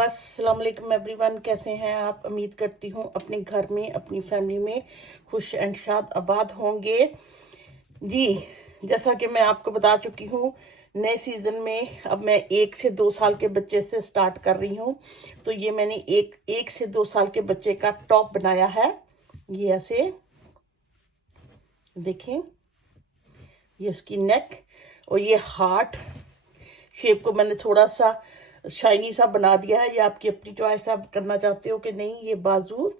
अस्सलाम वालेकुम एवरीवन, कैसे हैं आप। उम्मीद करती हूँ अपने घर में अपनी फैमिली में खुश एंड शाद आबाद होंगे जी। जैसा कि मैं आपको बता चुकी हूँ, नए सीजन में अब मैं 1 से 2 साल के बच्चे से स्टार्ट कर रही हूँ। तो ये मैंने एक से 2 साल के बच्चे का टॉप बनाया है। ये ऐसे देखें, ये उसकी नेक और ये हार्ट शेप को मैंने थोड़ा सा शाइनी सा बना दिया है। ये आपकी अपनी चॉइस, आप करना चाहते हो कि नहीं। ये बाजू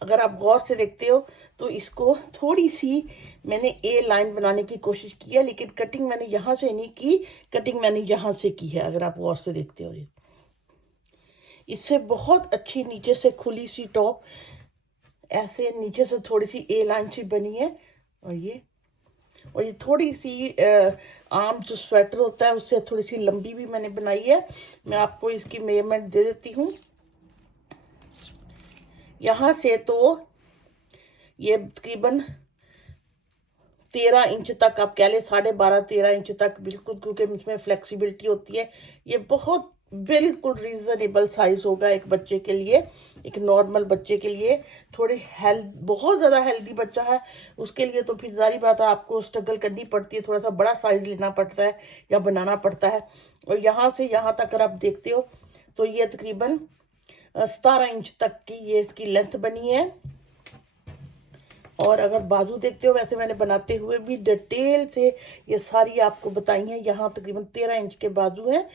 अगर आप गौर से देखते हो तो इसको थोड़ी सी मैंने ए लाइन बनाने की कोशिश की है, लेकिन कटिंग मैंने यहां से नहीं की, कटिंग मैंने यहां से की है। अगर आप गौर से देखते हो, ये इससे बहुत अच्छी नीचे से खुली सी टॉप, ऐसे नीचे से थोड़ी सी ए लाइन सी बनी है। और ये थोड़ी सी आम जो स्वेटर होता है उससे थोड़ी सी लंबी भी मैंने बनाई है। मैं आपको इसकी मेजरमेंट दे देती हूँ। यहाँ से तो ये तकरीबन 13 इंच तक, आप कह ले 12.5-13 इंच तक, बिल्कुल, क्योंकि इसमें फ्लेक्सिबिलिटी होती है। ये बहुत बिल्कुल रीजनेबल साइज होगा एक बच्चे के लिए, एक नॉर्मल बच्चे के लिए। थोड़ी बहुत ज़्यादा हेल्दी बच्चा है उसके लिए तो फिर जारी बात है, आपको स्ट्रगल करनी पड़ती है, थोड़ा सा बड़ा साइज लेना पड़ता है या बनाना पड़ता है। और यहाँ से यहाँ तक अगर आप देखते हो तो ये तकरीबन 17 इंच तक की ये इसकी लेंथ बनी है। और अगर बाजू देखते हो, वैसे मैंने बनाते हुए भी डिटेल से ये सारी आपको बताई हैं। यहाँ तकरीबन 13 इंच के बाजू है।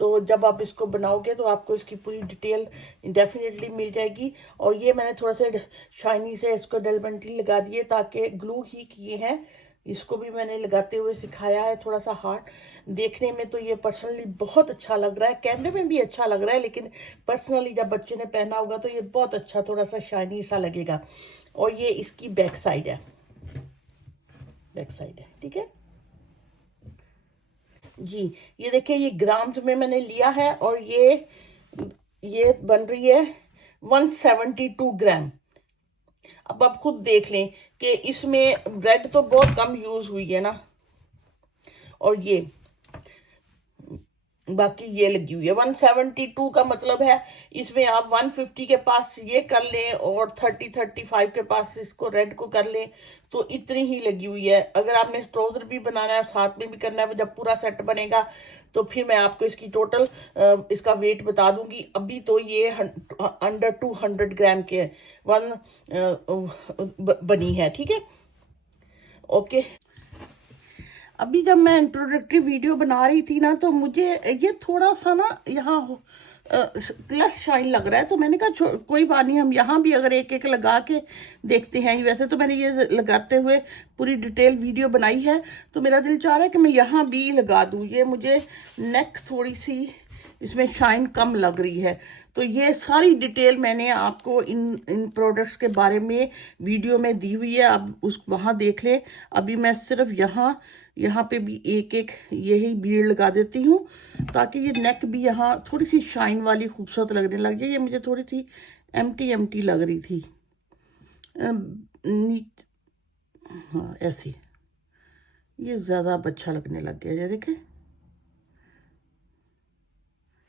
तो जब आप इसको बनाओगे तो आपको इसकी पूरी डिटेल डेफिनेटली मिल जाएगी। और ये मैंने थोड़ा सा शाइनी से इसको डेलमेंटली लगा दिए, ताकि ग्लू ही किए हैं। इसको भी मैंने लगाते हुए सिखाया है थोड़ा सा हार्ड। देखने में तो ये पर्सनली बहुत अच्छा लग रहा है, कैमरे में भी अच्छा लग रहा है, लेकिन पर्सनली जब बच्चे ने पहना होगा तो ये बहुत अच्छा थोड़ा सा शाइनी सा लगेगा। और ये इसकी बैक साइड है, बैक साइड है, ठीक है जी। ये देखिए, ये ग्राम्स में मैंने लिया है और ये बन रही है 172 ग्राम। अब आप खुद देख लें कि इसमें ब्रेड तो बहुत कम यूज हुई है ना, और ये बाकी ये लगी हुई है 172 का मतलब है इसमें आप 150 के पास ये कर लें और 35 के पास इसको रेड को कर लें, तो इतनी ही लगी हुई है। अगर आपने ट्राउजर भी बनाना है, साथ में भी करना है, जब पूरा सेट बनेगा तो फिर मैं आपको इसकी टोटल इसका वेट बता दूंगी। अभी तो ये अंडर 200 ग्राम के बनी है, ठीक है, ओके। अभी जब मैं इंट्रोडक्टरी वीडियो बना रही थी ना, तो मुझे ये थोड़ा सा ना यहाँ प्लस शाइन लग रहा है, तो मैंने कहा कोई बात नहीं, हम यहाँ भी अगर एक एक लगा के देखते हैं। वैसे तो मैंने ये लगाते हुए पूरी डिटेल वीडियो बनाई है, तो मेरा दिल चाह रहा है कि मैं यहाँ भी लगा दूँ। ये मुझे नेक थोड़ी सी इसमें शाइन कम लग रही है। तो ये सारी डिटेल मैंने आपको इन प्रोडक्ट्स के बारे में वीडियो में दी हुई है, आप वहाँ देख लें। अभी मैं सिर्फ यहाँ पे भी एक एक यही बीड लगा देती हूँ, ताकि ये नेक भी यहाँ थोड़ी सी शाइन वाली खूबसूरत लगने लग जाए। ये मुझे थोड़ी सी एम्प्टी लग रही थी, हाँ ऐसी, ये ज़्यादा अच्छा लगने लग गया। ये देखें,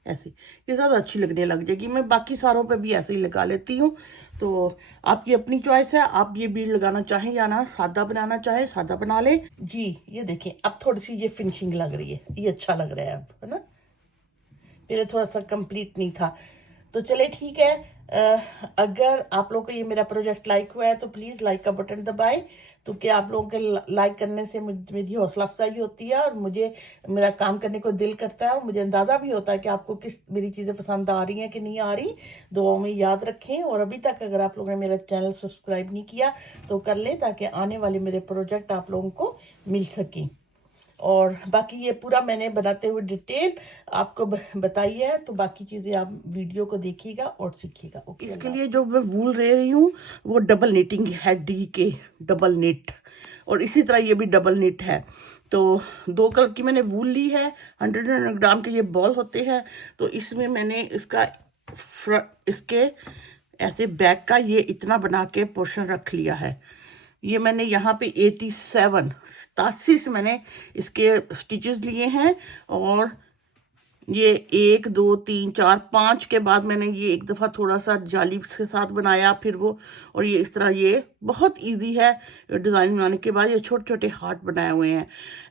ऐसी ये ज़्यादा अच्छी लगने लग जाएगी। मैं बाकी सारों पे भी ऐसे ही लगा लेती हूँ। तो आपकी अपनी चॉइस है, आप ये बीड लगाना चाहें या ना सादा बनाना चाहे सादा बना ले जी। ये देखें, अब थोड़ी सी ये फिनिशिंग लग रही है, ये अच्छा लग रहा है अब, है ना। पहले थोड़ा सा कंप्लीट नहीं था। तो चले ठीक है, अगर आप लोगों को ये मेरा प्रोजेक्ट लाइक हुआ है तो प्लीज़ लाइक का बटन दबाएं, तो क्या आप लोगों के लाइक करने से मेरी हौसला अफजाई होती है और मुझे मेरा काम करने को दिल करता है, और मुझे अंदाज़ा भी होता है कि आपको किस मेरी चीज़ें पसंद आ रही हैं कि नहीं आ रही। दुआओं में याद रखें, और अभी तक अगर आप लोगों ने मेरा चैनल सब्सक्राइब नहीं किया तो कर लें, ताकि आने वाले मेरे प्रोजेक्ट आप लोगों को मिल सकें। और बाकी ये पूरा मैंने बनाते हुए डिटेल आपको बताई है, तो बाकी चीज़ें आप वीडियो को देखिएगा और सीखिएगा, ओके। इसके लिए जो मैं वूल ले रही हूँ वो डबल निटिंग है, डी के डबल निट, और इसी तरह ये भी डबल निट है। तो 2 कलर की मैंने वूल ली है। 100 ग्राम के ये बॉल होते हैं। तो इसमें मैंने इसके ऐसे बैक का ये इतना बना के पोर्शन रख लिया है। ये मैंने यहाँ पे 87 से मैंने इसके स्टिचेस लिए हैं, और ये 1 2 3 4 5 के बाद मैंने ये एक दफ़ा थोड़ा सा जाली के साथ बनाया, फिर वो, और ये इस तरह, ये बहुत इजी है डिज़ाइन बनाने के बाद। ये छोटे छोटे हार्ट बनाए हुए हैं।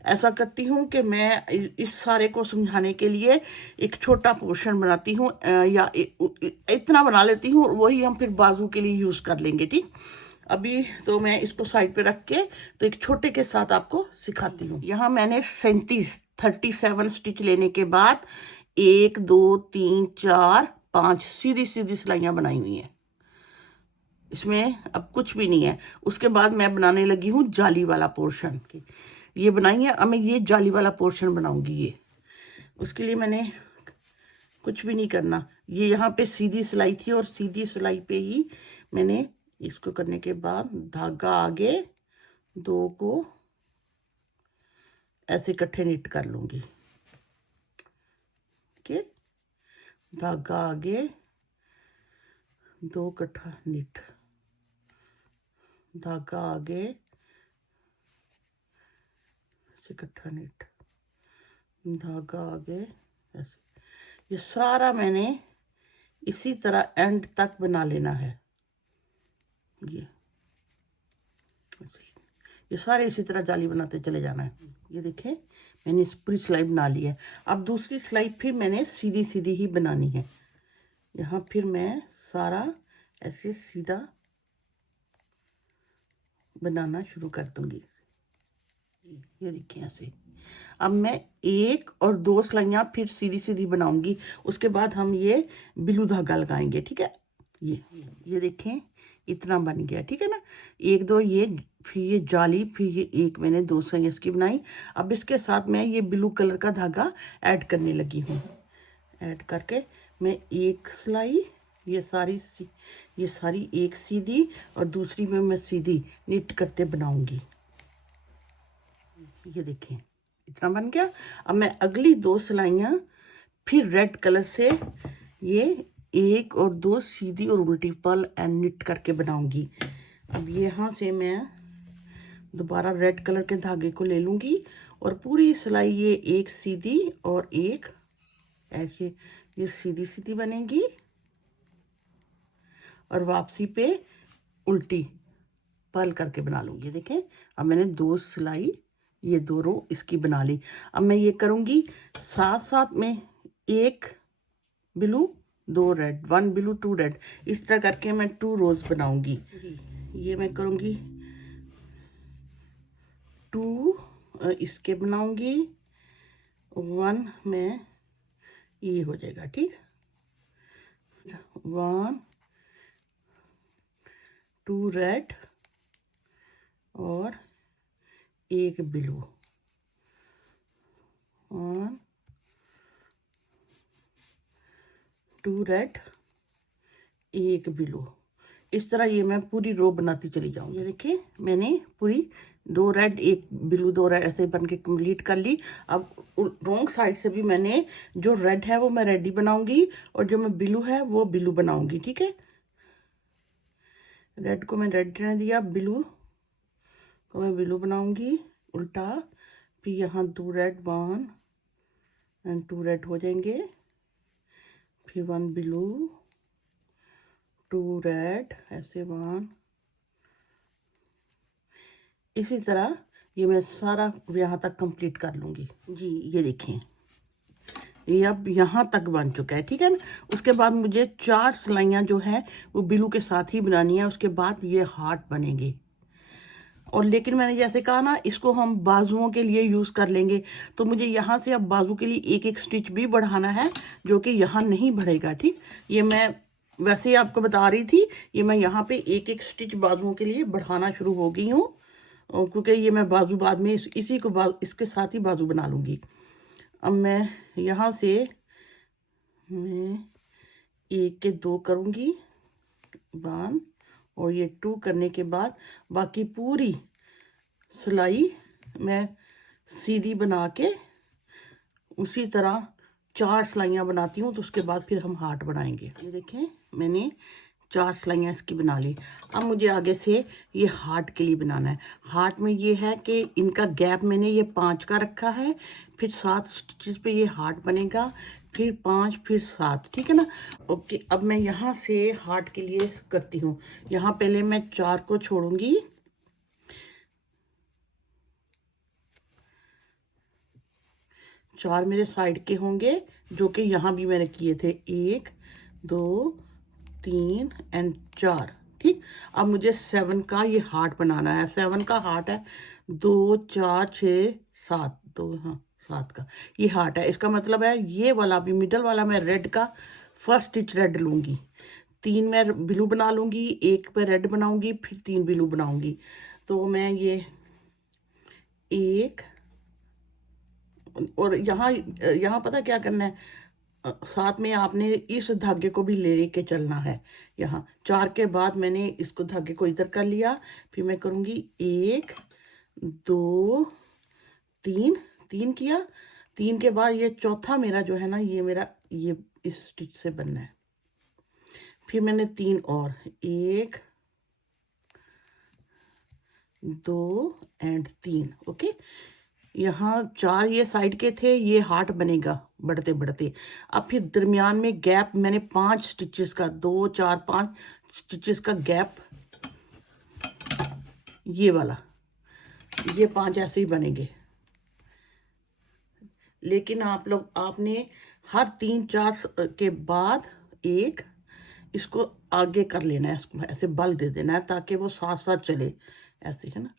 ऐसा करती हूँ कि मैं इस सारे को समझाने के लिए एक छोटा पोर्शन बनाती हूँ, या इतना बना लेती हूँ, वही हम फिर बाजू के लिए यूज़ कर लेंगे। ठीक, अभी तो मैं इसको साइड पे रख के तो एक छोटे के साथ आपको सिखाती हूँ। यहाँ मैंने 37 स्टिच लेने के बाद 1 2 3 4 5 सीधी सीधी सिलाइयाँ बनाई हुई हैं। इसमें अब कुछ भी नहीं है। उसके बाद मैं बनाने लगी हूँ जाली वाला पोर्शन की। ये बनाई है, अब मैं ये जाली वाला पोर्शन बनाऊंगी। ये उसके लिए मैंने कुछ भी नहीं करना। ये यहाँ पे सीधी सिलाई थी और सीधी सिलाई पे ही मैंने इसको करने के बाद धागा आगे 2 को ऐसे इकट्ठे निट कर लूंगी। ओके, धागा आगे 2 इकट्ठा निट, धागा आगे इकट्ठा निट, धागा आगे ऐसे। ये सारा मैंने इसी तरह एंड तक बना लेना है। ये सारे इसी तरह जाली बनाते चले जाना है। ये देखें, मैंने इस पूरी सिलाई बना ली है। अब दूसरी सिलाई फिर मैंने सीधी सीधी ही बनानी है। यहाँ फिर मैं सारा ऐसे सीधा बनाना शुरू कर दूंगी। ये देखिए ऐसे। अब मैं 1 और 2 सिलाइयाँ फिर सीधी सीधी बनाऊंगी। उसके बाद हम ये बिलू धागा लगाएंगे। ठीक है, ये देखें इतना बन गया। ठीक है ना, 1 2, ये फिर ये जाली, फिर ये एक मैंने 2 सिलाइयाँ इसकी बनाई। अब इसके साथ मैं ये ब्लू कलर का धागा ऐड करने लगी हूँ। ऐड करके मैं एक सिलाई, ये सारी एक सीधी और दूसरी में मैं सीधी निट करते बनाऊंगी। ये देखें इतना बन गया। अब मैं अगली 2 सिलाइयाँ फिर रेड कलर से ये 1 और 2 सीधी और उल्टी पर्ल एंड निट करके बनाऊंगी। अब यहाँ से मैं दोबारा रेड कलर के धागे को ले लूंगी और पूरी सिलाई ये एक सीधी और एक ऐसे, ये सीधी सीधी बनेगी और वापसी पे उल्टी पर्ल करके बना लूंगी। देखें, अब मैंने 2 सिलाई, ये 2 रो इसकी बना ली। अब मैं ये करूंगी साथ साथ में 1 ब्लू 2 रेड, 1 ब्लू 2 रेड, इस तरह करके मैं 2 रोज बनाऊंगी। ये मैं करूंगी 2 इसके बनाऊंगी, 1 में ये हो जाएगा। ठीक, 1 2 रेड और 1 ब्लू, 1 2 रेड 1 ब्लू। इस तरह ये मैं पूरी रो बनाती चली जाऊंगी। ये देखिए मैंने पूरी 2 रेड 1 ब्लू 2 रेड ऐसे बन के कंप्लीट कर ली। अब रॉन्ग साइड से भी मैंने जो रेड है वो मैं रेड ही बनाऊंगी और जो मैं ब्लू है वो ब्लू बनाऊंगी। ठीक है, रेड को मैं रेड रहने दिया, ब्लू को मैं ब्लू बनाऊंगी उल्टा। फिर यहाँ 2 रेड 1 एंड 2 रेड हो जाएंगे, फिर 1 ब्लू 2 रेड ऐसे 1। इसी तरह ये मैं सारा यहाँ तक कंप्लीट कर लूँगी जी। ये देखें ये अब यहाँ तक बन चुका है। ठीक है ना, उसके बाद मुझे 4 सिलाइयाँ जो है वो ब्लू के साथ ही बनानी है। उसके बाद ये हार्ट बनेंगे। और लेकिन मैंने जैसे कहा ना, इसको हम बाजुओं के लिए यूज़ कर लेंगे, तो मुझे यहाँ से अब बाजू के लिए एक एक स्टिच भी बढ़ाना है जो कि यहाँ नहीं बढ़ेगा। ठीक, ये मैं वैसे ही आपको बता रही थी, ये मैं यहाँ पे एक एक स्टिच बाजुओं के लिए बढ़ाना शुरू हो गई हूँ, क्योंकि ये मैं बाजू बाद में इसी को इसके साथ ही बाजू बना लूँगी। अब मैं यहाँ से मैं 1 के 2 करूँगी 1 और ये 2 करने के बाद बाकी पूरी सिलाई मैं सीधी बना के उसी तरह 4 सिलाइयाँ बनाती हूँ। तो उसके बाद फिर हम हार्ट बनाएंगे। ये देखें मैंने 4 सिलाइयाँ इसकी बना ली। अब मुझे आगे से ये हार्ट के लिए बनाना है। हार्ट में ये है कि इनका गैप मैंने ये 5 का रखा है, फिर 7 स्टिचेस पे ये हार्ट बनेगा, फिर 5, फिर 7, ठीक है ना। ओके, अब मैं यहाँ से हार्ट के लिए करती हूँ। यहाँ पहले मैं 4 को छोड़ूंगी, 4 मेरे साइड के होंगे, जो कि यहाँ भी मैंने किए थे, 1 2 3 एंड 4, ठीक। अब मुझे 7 का ये हार्ट बनाना है। 7 का हार्ट है 2 4 6 7, 2 हाँ 7 का ये हार्ट है। इसका मतलब है ये वाला भी मिडल वाला मैं रेड का फर्स्ट स्टिच रेड लूंगी, 3 मैं ब्लू बना लूंगी, 1 पे रेड बनाऊंगी, फिर 3 ब्लू बनाऊंगी। तो मैं ये 1 और यहाँ पता क्या करना है, साथ में आपने इस धागे को भी लेके चलना है। यहाँ 4 के बाद मैंने इसको धागे को इधर कर लिया, फिर मैं करूँगी 1 2 3, 3 किया, 3 के बाद ये चौथा मेरा जो है ना, ये मेरा ये इस स्टिच से बनना है। फिर मैंने 3 और 1 2 एंड 3, ओके। यहाँ 4 ये साइड के थे, ये हार्ट बनेगा बढ़ते बढ़ते। अब फिर दरमियान में गैप मैंने 5 स्टिचेस का, 2 4 5 स्टिचेस का गैप, ये वाला, ये 5 ऐसे ही बनेंगे। लेकिन आपने हर 3 4 के बाद एक इसको आगे कर लेना है, ऐसे बल दे देना है ताकि वो साथ साथ चले, ऐसे है ना।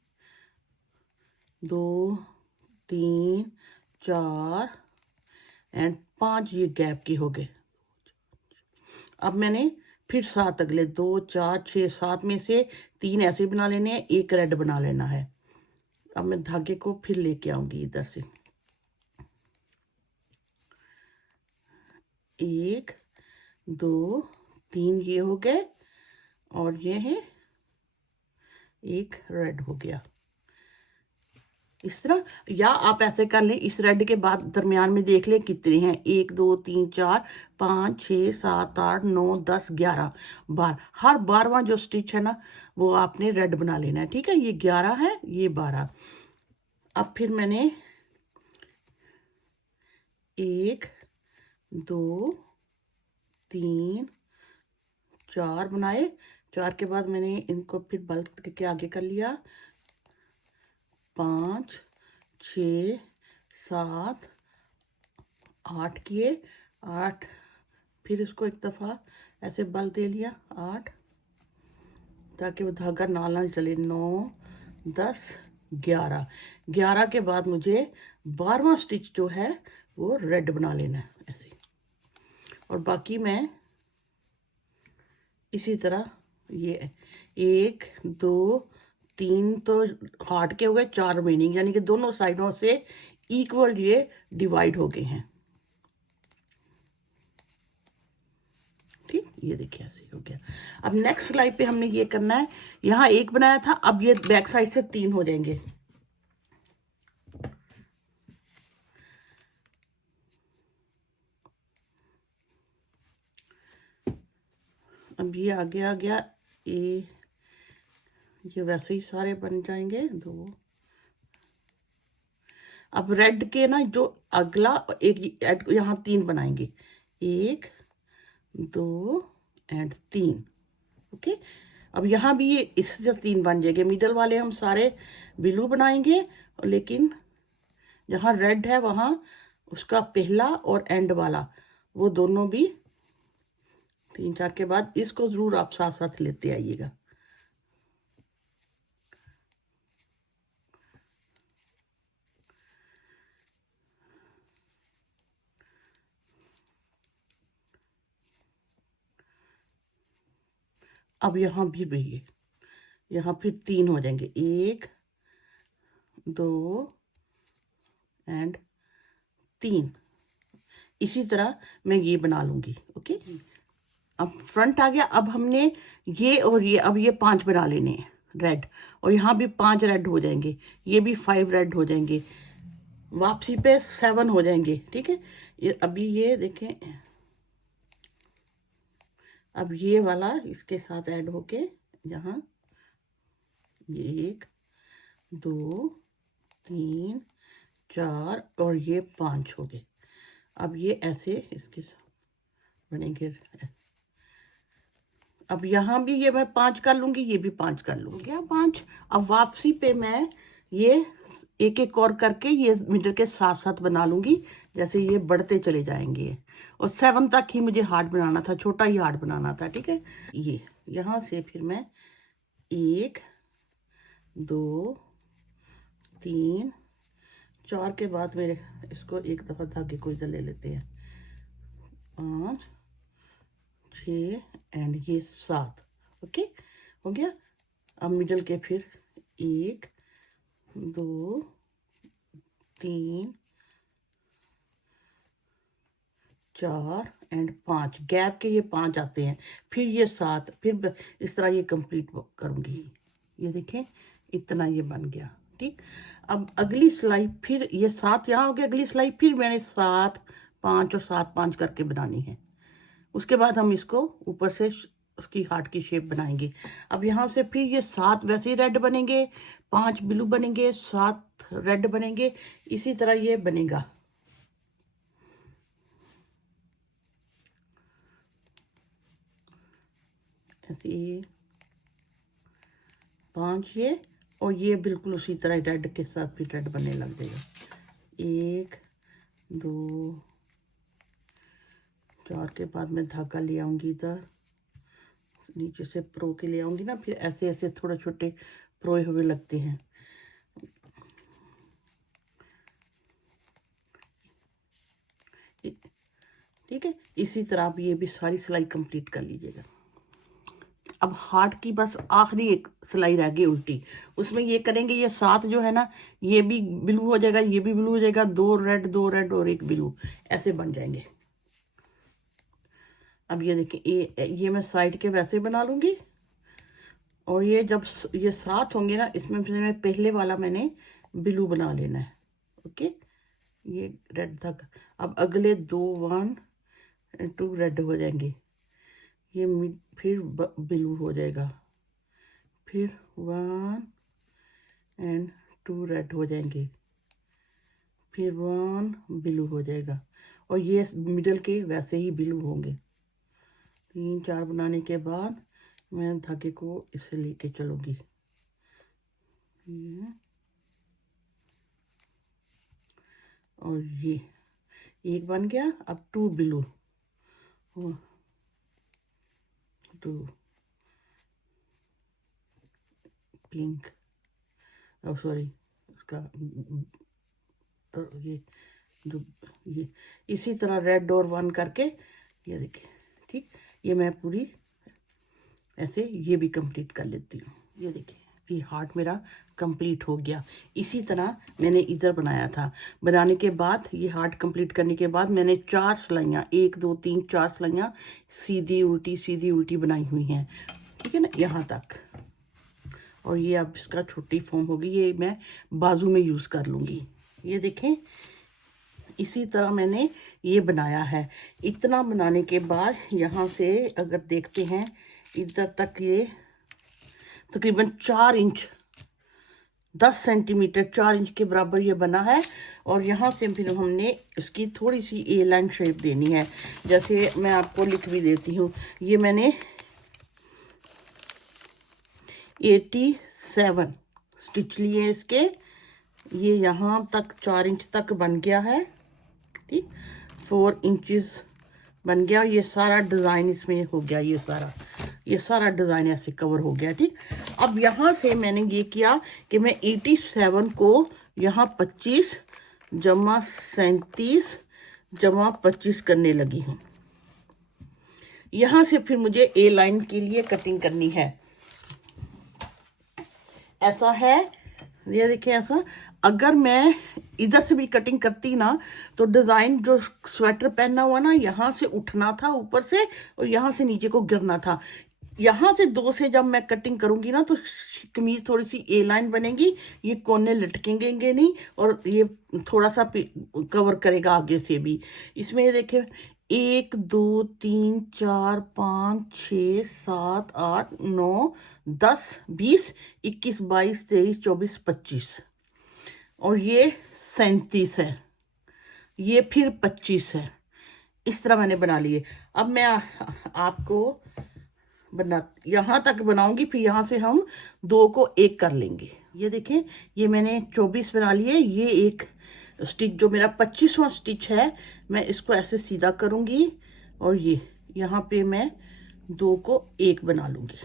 2 3 4 एंड 5 ये गैप की हो गए। अब मैंने फिर 7 अगले 2 4 6 7 में से 3 ऐसे बना लेने हैं, 1 रेड बना लेना है। अब मैं धागे को फिर लेके आऊंगी इधर से, 1 2 3 ये हो गए, और ये है 1 रेड हो गया इस तरह। या आप ऐसे कर लें, इस रेड के बाद दरमियान में देख लें कितने हैं, 1 2 3 4 5 6 7 8 9 10 11 12, हर 12वां जो स्टिच है ना वो आपने रेड बना लेना है, ठीक है। ये 11 है, ये 12। अब फिर मैंने 1 2 3 4 बनाए, 4 के बाद मैंने इनको फिर बल्क के आगे कर लिया, 5 6 7 8 किए, 8, फिर इसको एक दफ़ा ऐसे बल दे लिया 8, ताकि वो धागा नाल चले, 9 10 11, 11 के बाद मुझे 12वां स्टिच जो है वो रेड बना लेना है ऐसे। और बाकी मैं इसी तरह ये 1 2 3 तो हार्ट के हो गए, 4 रिमेनिंग, यानी कि दोनों साइडों से इक्वल ये डिवाइड हो गए हैं, ठीक। ये देखिए ऐसे हो गया। अब नेक्स्ट सिलाई पे हमने ये करना है, यहाँ 1 बनाया था, अब ये बैक साइड से 3 हो जाएंगे। अब ये आगे आ गया, ये वैसे ही सारे बन जाएंगे 2। अब रेड के ना जो अगला एक यहाँ 3 बनाएंगे, 1 2 एंड 3, ओके। अब यहाँ भी ये इससे 3 बन जाएंगे। मिडल वाले हम सारे ब्लू बनाएंगे, लेकिन जहाँ रेड है वहाँ उसका पहला और एंड वाला वो दोनों भी 3 4 के बाद, इसको जरूर आप साथ साथ लेते आइएगा। अब यहाँ भी यहाँ फिर 3 हो जाएंगे, 1 2 एंड 3। इसी तरह मैं ये बना लूंगी, ओके। अब फ्रंट आ गया। अब हमने ये और ये, अब ये 5 बना लेने हैं रेड, और यहाँ भी 5 रेड हो जाएंगे, ये भी 5 रेड हो जाएंगे, वापसी पे 7 हो जाएंगे, ठीक है। ये अभी ये देखें, अब ये वाला इसके साथ ऐड होके यहाँ ये 1 2 3 4 और ये 5 हो गए। अब ये ऐसे इसके साथ बनेंगे। अब यहाँ भी ये मैं 5 कर लूंगी, ये भी 5 कर लूंगी। अब 5। अब वापसी पे मैं ये एक एक और करके ये मिडल के साथ साथ बना लूंगी, जैसे ये बढ़ते चले जाएंगे। और 7 तक ही मुझे हार्ट बनाना था, छोटा ही हार्ट बनाना था, ठीक है। ये यहाँ से फिर मैं 1 2 3 4 के बाद मेरे इसको एक दफा धागे को इधर ले लेते हैं। 5 6 एंड ये 7। ओके हो गया। अब मिडल के फिर 1 2 3 4 एंड 5। गैप के ये 5 आते हैं, फिर ये 7, फिर इस तरह ये कंप्लीट करूंगी। ये देखें इतना ये बन गया, ठीक। अब अगली सिलाई फिर ये 7 यहाँ हो गया, अगली सिलाई फिर मैंने 7 5 और 7 5 करके बनानी है। उसके बाद हम इसको ऊपर से उसकी हार्ट की शेप बनाएंगे। अब यहाँ से फिर ये 7 वैसे ही रेड बनेंगे, 5 ब्लू बनेंगे, 7 रेड बनेंगे, इसी तरह ये बनेगा। ऐसे 5 ये और ये बिल्कुल उसी तरह रेड के साथ भी रेड बनने लग जाएगा। 1 2 4 के बाद मैं धागा ले आऊंगी, इधर नीचे से प्रो के ले आऊंगी ना, फिर ऐसे ऐसे थोड़े छोटे प्रोए हुए लगते हैं। ठीक है, इसी तरह आप ये भी सारी सिलाई कंप्लीट कर लीजिएगा। अब हार्ट की बस आखिरी एक सिलाई रह गई उल्टी, उसमें ये करेंगे, ये 7 जो है ना, ये भी ब्लू हो जाएगा, ये भी ब्लू हो जाएगा, 2 रेड 2 रेड और 1 ब्लू, ऐसे बन जाएंगे। अब ये देखिए ये मैं साइड के वैसे बना लूंगी, और ये जब ये 7 होंगे ना, इसमें मैं पहले वाला मैंने ब्लू बना लेना है। ओके, ये रेड तक। अब अगले 2 1 2 रेड हो जाएंगे, ये फिर ब्लू हो जाएगा, फिर 1 एंड 2 रेड हो जाएंगे, फिर 1 ब्लू हो जाएगा, और ये मिडल के वैसे ही ब्लू होंगे। 3 4 बनाने के बाद मैं धागे को इसे लेके चलूंगी। और ये एक बन गया। अब 2 ब्लू, 2 पिंक, सॉरी उसका ये जो ये इसी तरह रेड और 1 करके ये देखिए, ठीक। ये मैं पूरी ऐसे ये भी कंप्लीट कर लेती हूँ। ये देखिए ये हार्ट मेरा कंप्लीट हो गया। इसी तरह मैंने इधर बनाया था। बनाने के बाद ये हार्ट कंप्लीट करने के बाद मैंने 4 सिलाइयाँ, 1 2 3 4 सिलाइयाँ सीधी उल्टी बनाई हुई हैं, ठीक है ना, यहाँ तक। और ये अब इसका छोटी फॉर्म होगी, ये मैं बाजू में यूज़ कर लूँगी। ये देखें इसी तरह मैंने ये बनाया है। इतना बनाने के बाद यहाँ से अगर देखते हैं इधर तक, ये तकरीबन 4 इंच 10 सेंटीमीटर 4 इंच के बराबर ये बना है। और यहाँ से फिर हमने इसकी थोड़ी सी ए लाइन शेप देनी है, जैसे मैं आपको लिख भी देती हूँ। ये मैंने 87 स्टिच लिए इसके, ये यहाँ तक 4 इंच तक बन गया है, ठीक। 4 इंचेस बन गया। ये सारा डिज़ाइन इसमें हो गया, ये सारा डिज़ाइन ऐसे कवर हो गया, ठीक। अब यहाँ से मैंने ये किया कि मैं 87 को यहाँ 25 जमा 37 जमा 25 करने लगी हूँ। यहाँ से फिर मुझे ए लाइन के लिए कटिंग करनी है। ऐसा है, ये देखिए ऐसा। अगर मैं इधर से भी कटिंग करती ना, तो डिज़ाइन जो स्वेटर पहनना हुआ ना, यहाँ से उठना था ऊपर से, और यहाँ से नीचे को गिरना था। यहाँ से 2 से जब मैं कटिंग करूंगी ना तो कमीज थोड़ी सी ए लाइन बनेगी, ये कोने लटकेंगे नहीं, और ये थोड़ा सा कवर करेगा आगे से भी। इसमें ये देखिए 1 2 3 4 5 6 7 8 9 10 20 21 22 23 24 25, और ये 37 है, ये फिर 25 है। इस तरह मैंने बना लिए। अब मैं आपको बना यहाँ तक बनाऊंगी, फिर यहाँ से हम 2 को 1 कर लेंगे। ये देखें, ये मैंने 24 बना लिए। ये एक स्टिच जो मेरा 25वां स्टिच है, मैं इसको ऐसे सीधा करूंगी और ये यहाँ पे मैं 2 को 1 बना लूंगी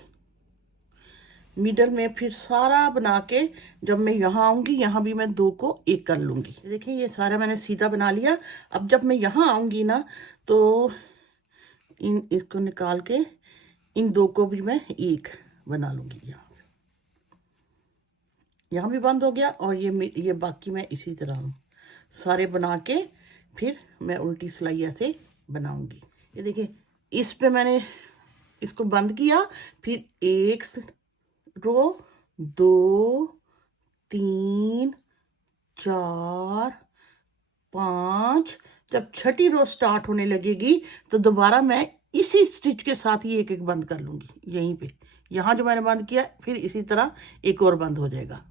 मिडल में। फिर सारा बना के जब मैं यहाँ आऊंगी, यहाँ भी मैं 2 को 1 कर लूंगी। देखिए ये सारा मैंने सीधा बना लिया। अब जब मैं यहाँ आऊंगी ना तो इसको निकाल के इन 2 को भी मैं 1 बना लूंगी। यहाँ भी बंद हो गया, और ये बाकी मैं इसी तरह सारे बना के फिर मैं उल्टी सिलाई ऐसे बनाऊंगी। ये देखिए, इस पे मैंने इसको बंद किया, फिर 1 रो 2 3 4 5, जब छठी रो स्टार्ट होने लगेगी तो दोबारा मैं इसी स्टिच के साथ ही 1 बंद कर लूंगी यहीं पे। यहाँ जो मैंने बंद किया, फिर इसी तरह एक और बंद हो जाएगा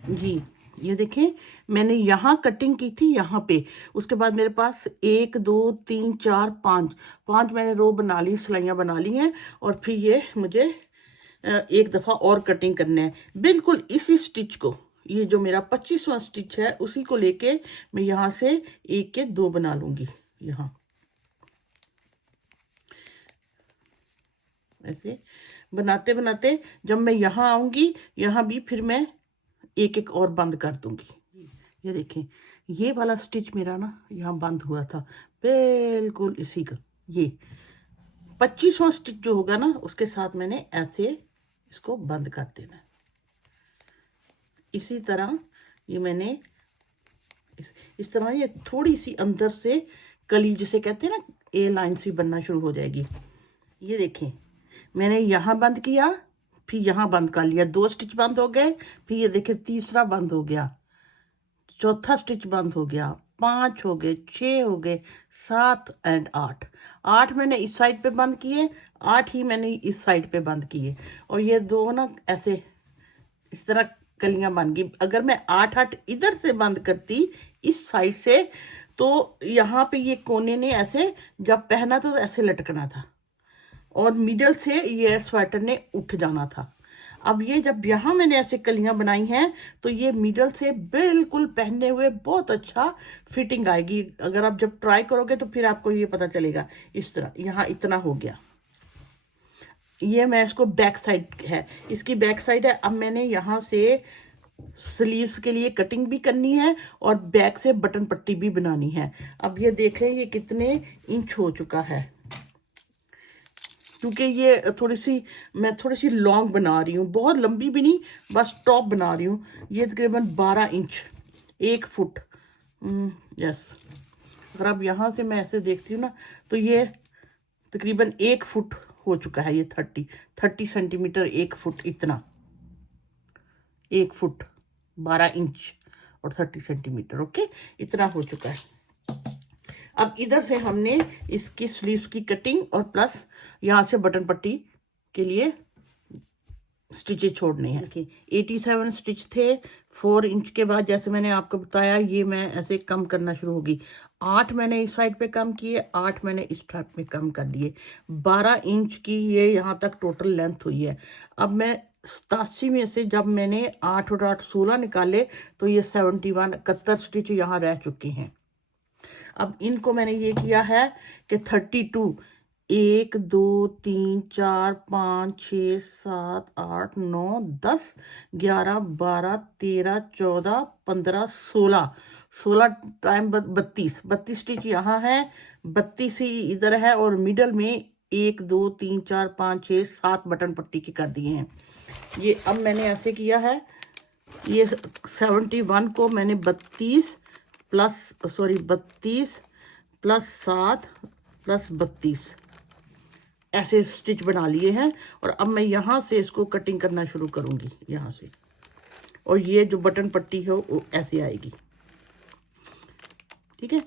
जी। ये देखें, मैंने यहाँ कटिंग की थी यहाँ पे, उसके बाद मेरे पास 1 2 3 4 5 मैंने रो बना ली, सिलाइयाँ बना ली हैं, और फिर ये मुझे एक दफ़ा और कटिंग करना है बिल्कुल इसी स्टिच को। ये जो मेरा 25वां स्टिच है उसी को लेके मैं यहाँ से 1 के 2 बना लूंगी। यहाँ ऐसे बनाते बनाते जब मैं यहाँ आऊंगी, यहाँ भी फिर मैं 1 और बंद कर दूंगी। ये देखें, ये वाला स्टिच मेरा ना यहाँ बंद हुआ था बिल्कुल इसी का। ये 25वां स्टिच जो होगा ना, उसके साथ मैंने ऐसे इसको बंद कर देना। इसी तरह ये मैंने इस तरह ये थोड़ी सी अंदर से कली जिसे कहते हैं ना, ए लाइन सी बनना शुरू हो जाएगी। ये देखें, मैंने यहाँ बंद किया, फिर यहाँ बंद कर लिया, 2 स्टिच बंद हो गए, फिर ये देखें तीसरा बंद हो गया, चौथा स्टिच बंद हो गया, 5 हो गए, 6 हो गए, 7 एंड 8 मैंने इस साइड पे बंद किए, 8 ही मैंने इस साइड पे बंद किए, और ये 2 ना ऐसे इस तरह कलियां बन गई। अगर मैं 8 इधर से बंद करती इस साइड से, तो यहाँ पे ये कोने ने ऐसे जब पहना तो ऐसे लटकना था, और मिडल से ये स्वेटर ने उठ जाना था। अब ये जब यहाँ मैंने ऐसे कलियां बनाई हैं, तो ये मिडल से बिल्कुल पहने हुए बहुत अच्छा फिटिंग आएगी। अगर आप जब ट्राई करोगे तो फिर आपको ये पता चलेगा। इस तरह यहाँ इतना हो गया। ये मैं इसको बैक साइड है, इसकी बैक साइड है। अब मैंने यहाँ से स्लीव्स के लिए कटिंग भी करनी है और बैक से बटन पट्टी भी बनानी है। अब ये देख रहे हैं ये कितने इंच हो चुका है, क्योंकि ये मैं थोड़ी सी लॉन्ग बना रही हूँ, बहुत लंबी भी नहीं, बस टॉप बना रही हूँ। ये तकरीबन 12 इंच 1 फुट। यस, अगर अब यहाँ से मैं ऐसे देखती हूँ ना, तो ये तकरीबन 1 फुट हो चुका है। ये 30 सेंटीमीटर 1 फुट, इतना 1 फुट 12 इंच और 30 सेंटीमीटर। ओके, इतना हो चुका है। अब इधर से हमने इसकी स्लीव्स की कटिंग और प्लस यहाँ से बटन पट्टी के लिए स्टिचेस छोड़ने हैं। 87 स्टिच थे। 4 इंच के बाद जैसे मैंने आपको बताया, ये मैं ऐसे कम करना शुरू होगी। 8 मैंने इस साइड पे कम किए, 8 मैंने इस साइड पे कम कर दिए। 12 इंच की ये यहाँ तक टोटल लेंथ हुई है। अब मैं 87 में से जब मैंने 8 और 8 16 निकाले, तो ये 71 71 स्टिच यहाँ रह चुके हैं। अब इनको मैंने ये किया है कि 32 1 2 3 4 5 6 7 8 9 10 11 12 13 14 15 16 टाइम 32 स्टिच यहाँ है, 32 ही इधर है, और मिडल में 1 2 3 4 5 6 7 बटन पट्टी के कर दिए हैं। ये अब मैंने ऐसे किया है, ये 71 को मैंने 32 प्लस 7 प्लस 32 ऐसे स्टिच बना लिए हैं और अब मैं यहाँ से इसको कटिंग करना शुरू करूँगी यहाँ से, और ये जो बटन पट्टी है वो ऐसे आएगी, ठीक है।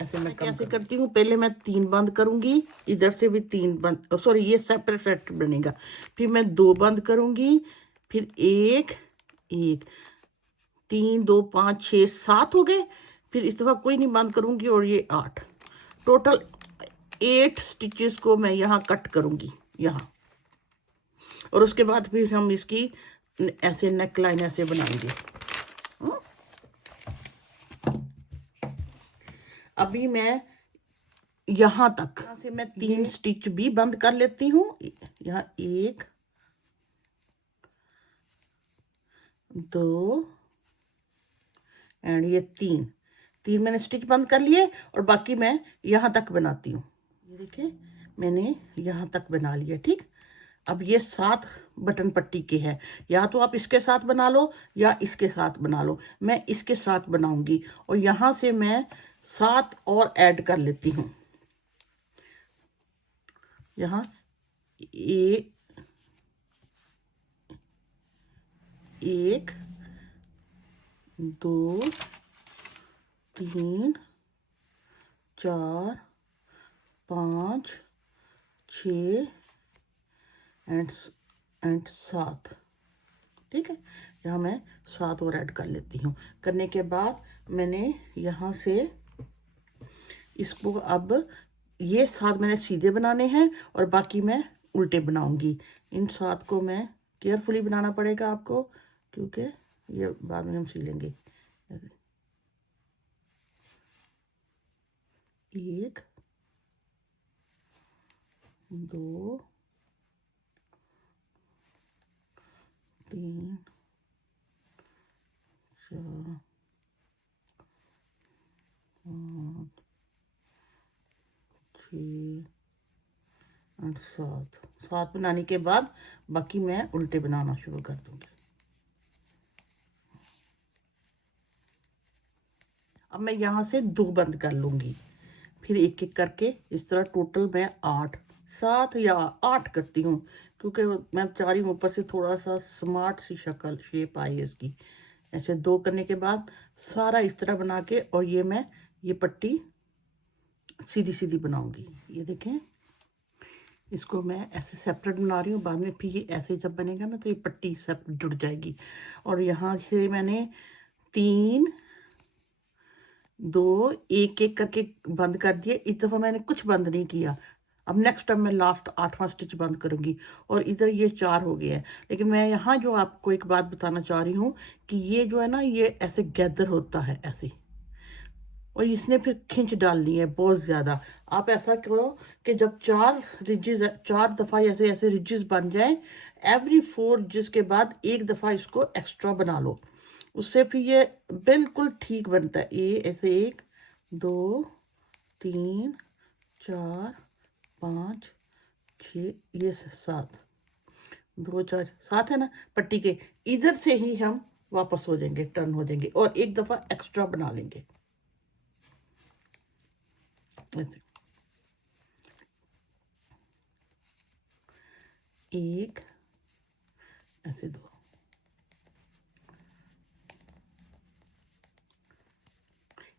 ऐसे मैं कैसे करती हूँ, पहले मैं 3 बंद करूँगी, इधर से भी 3 बंद, सॉरी ये सेपरेट सेट बनेगा, फिर मैं 2 बंद करूँगी, फिर 1 1 3 2 5 6 7 हो गए, फिर इस दफ़ा कोई नहीं बंद करूँगी और ये 8, टोटल 8 स्टिचेस को मैं यहाँ कट करूँगी यहाँ, और उसके बाद फिर हम इसकी ऐसे नेक लाइन ऐसे बनाएंगे। अभी मैं यहाँ तक से मैं 3 स्टिच भी बंद कर लेती हूँ, यहाँ 1 2 एंड ये 3 मैंने स्टिच बंद कर लिए, और बाकी मैं यहाँ तक बनाती हूँ। ये देखिए मैंने यहाँ तक बना लिया, ठीक। अब ये 7 बटन पट्टी के हैं, या तो आप इसके साथ बना लो या इसके साथ बना लो, मैं इसके साथ बनाऊंगी, और यहाँ से मैं 7 और ऐड कर लेती हूँ। यहाँ 1 2 3 4 5 6 एंड 7, ठीक है। यहाँ मैं 7 और ऐड कर लेती हूँ। करने के बाद मैंने यहाँ से इसको, अब ये 7 मैंने सीधे बनाने हैं और बाकी मैं उल्टे बनाऊंगी। इन 7 को मैं केयरफुली बनाना पड़ेगा आपको, क्योंकि ये बाद में हम सिलेंगे। 1 2 3 4 5 6 और 7 बनाने के बाद बाकी मैं उल्टे बनाना शुरू कर दूंगी। अब मैं यहाँ से 2 बंद कर लूंगी, फिर एक एक करके इस तरह टोटल मैं 8 7 या 8 करती हूँ, क्योंकि मैं चाह रही हूँ ऊपर से थोड़ा सा स्मार्ट सी शक्ल शेप आई है इसकी। ऐसे 2 करने के बाद सारा इस तरह बना के, और ये मैं ये पट्टी सीधी सीधी बनाऊंगी। ये देखें, इसको मैं ऐसे सेपरेट बना रही हूँ, बाद में फिर ये ऐसे जब बनेगा ना तो ये पट्टी सेपरेट जुड़ जाएगी। और यहाँ से मैंने 3 2 एक एक करके बंद कर दिए। इस दफ़ा मैंने कुछ बंद नहीं किया। अब नेक्स्ट टाइम मैं लास्ट 8वां स्टिच बंद करूंगी, और इधर ये 4 हो गया है। लेकिन मैं यहाँ जो आपको एक बात बताना चाह रही हूँ कि ये जो है ना, ये ऐसे गैदर होता है ऐसे, और इसने फिर खिंच डालनी है बहुत ज़्यादा। आप ऐसा करो कि जब 4 रिजेस 4 दफ़ा ऐसे ऐसे रिजेस बन जाए, एवरी 4 रिजेस के बाद एक दफ़ा इसको एक्स्ट्रा बना लो, उससे फिर ये बिल्कुल ठीक बनता है। ये ऐसे 1 2 3 4 5 6 ये 7 2 4 7 है ना, पट्टी के इधर से ही हम वापस हो जाएंगे, टर्न हो जाएंगे, और एक दफ़ा एक्स्ट्रा बना लेंगे ऐसे। 1 ऐसे 2,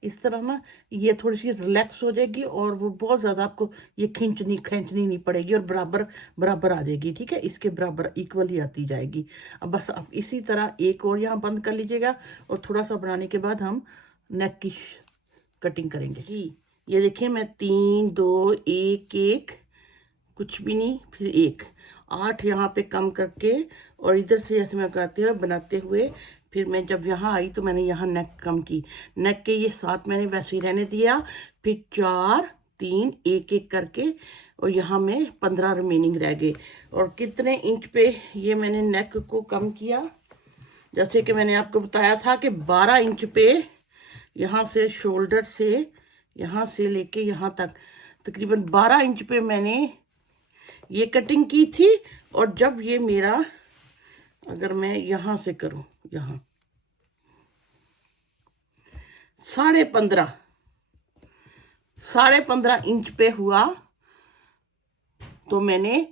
इस तरह ना ये थोड़ी सी रिलैक्स हो जाएगी, और वो बहुत ज़्यादा आपको ये खींचनी नहीं पड़ेगी, और बराबर बराबर आ जाएगी, ठीक है। इसके बराबर इक्वल ही आती जाएगी। अब बस आप इसी तरह एक और यहाँ बंद कर लीजिएगा, और थोड़ा सा बनाने के बाद हम नेक की कटिंग करेंगे जी। ये देखिए मैं 3 2 1 1 कुछ भी नहीं, फिर 1 8 यहाँ पे कम करके, और इधर से ऐसे मैं बनाते हुए फिर मैं जब यहाँ आई तो मैंने यहाँ नेक कम की, नेक के ये 7 मैंने वैसे ही रहने दिया, फिर 4 3 1 1 करके, और यहाँ में 15 रिमेनिंग रह गए। और कितने इंच पे ये मैंने नेक को कम किया, जैसे कि मैंने आपको बताया था कि 12 इंच पे यहाँ से शोल्डर से यहाँ से लेके यहाँ तक तकरीबन 12 इंच पे मैंने ये कटिंग की थी। और जब ये मेरा, अगर मैं यहाँ से करूं, यहाँ 15.5 इंच पे हुआ तो मैंने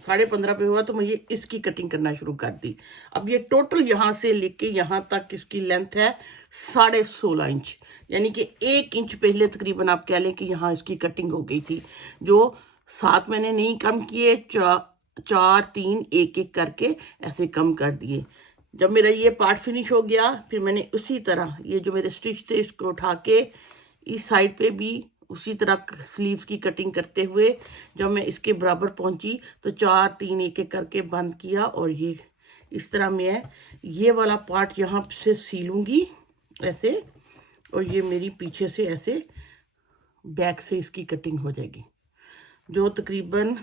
15.5 पे हुआ तो मुझे इसकी कटिंग करना शुरू कर दी। अब ये टोटल यहाँ से लेके यहाँ तक इसकी लेंथ है 16.5 इंच, यानी कि 1 इंच पहले तकरीबन आप कह लें कि यहाँ इसकी कटिंग हो गई थी। जो 7 मैंने नहीं कम किए, 4 3 1 1 करके ऐसे कम कर दिए। जब मेरा ये पार्ट फिनिश हो गया, फिर मैंने उसी तरह ये जो मेरे स्टिच थे इसको उठा के इस साइड पे भी उसी तरह स्लीव्स की कटिंग करते हुए जब मैं इसके बराबर पहुंची तो 4 3 1 1 करके बंद किया। और ये इस तरह मैं ये वाला पार्ट यहाँ से सीलूंगी ऐसे, और ये मेरी पीछे से ऐसे बैक से इसकी कटिंग हो जाएगी, जो तकरीबन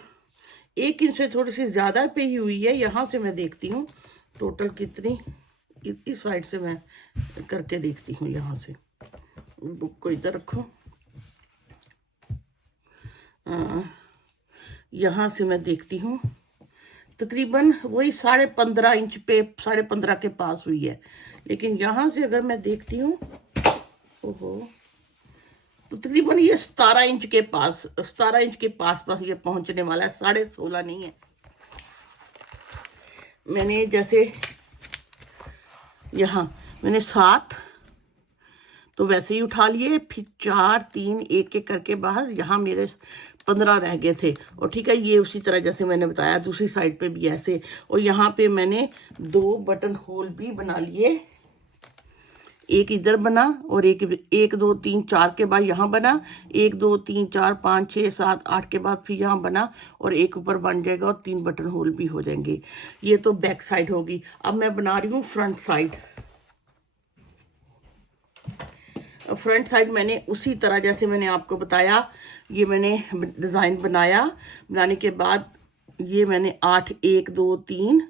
1 इंच से थोड़ी सी ज़्यादा पे ही हुई है। यहाँ से मैं देखती हूँ टोटल कितनी, इस साइड से मैं करके देखती हूँ। यहाँ से बुक को इधर रखो, यहाँ से मैं देखती हूँ तकरीबन वही 15.5 इंच पे 15.5 के पास हुई है। लेकिन यहाँ से अगर मैं देखती हूँ, ओहो, तो तकरीबन ये 17 इंच के पास, 17 इंच के पास ये पहुंचने वाला है, 16.5 नहीं है। मैंने जैसे यहाँ मैंने 7 तो वैसे ही उठा लिए, फिर 4 3 1 1 करके बाहर, यहाँ मेरे 15 रह गए थे। और ठीक है, ये उसी तरह जैसे मैंने बताया दूसरी साइड पे भी ऐसे। और यहाँ पे मैंने 2 बटन होल भी बना लिए, एक इधर बना और एक 1 2 3 4 के बाद यहाँ बना, 1 2 3 4 5 6 7 8 के बाद फिर यहाँ बना, और एक ऊपर बन जाएगा और 3 बटन होल भी हो जाएंगे। ये तो बैक साइड होगी। अब मैं बना रही हूँ फ्रंट साइड। फ्रंट साइड मैंने उसी तरह जैसे मैंने आपको बताया, ये मैंने डिज़ाइन बनाया। बनाने के बाद ये मैंने 8 1 2 3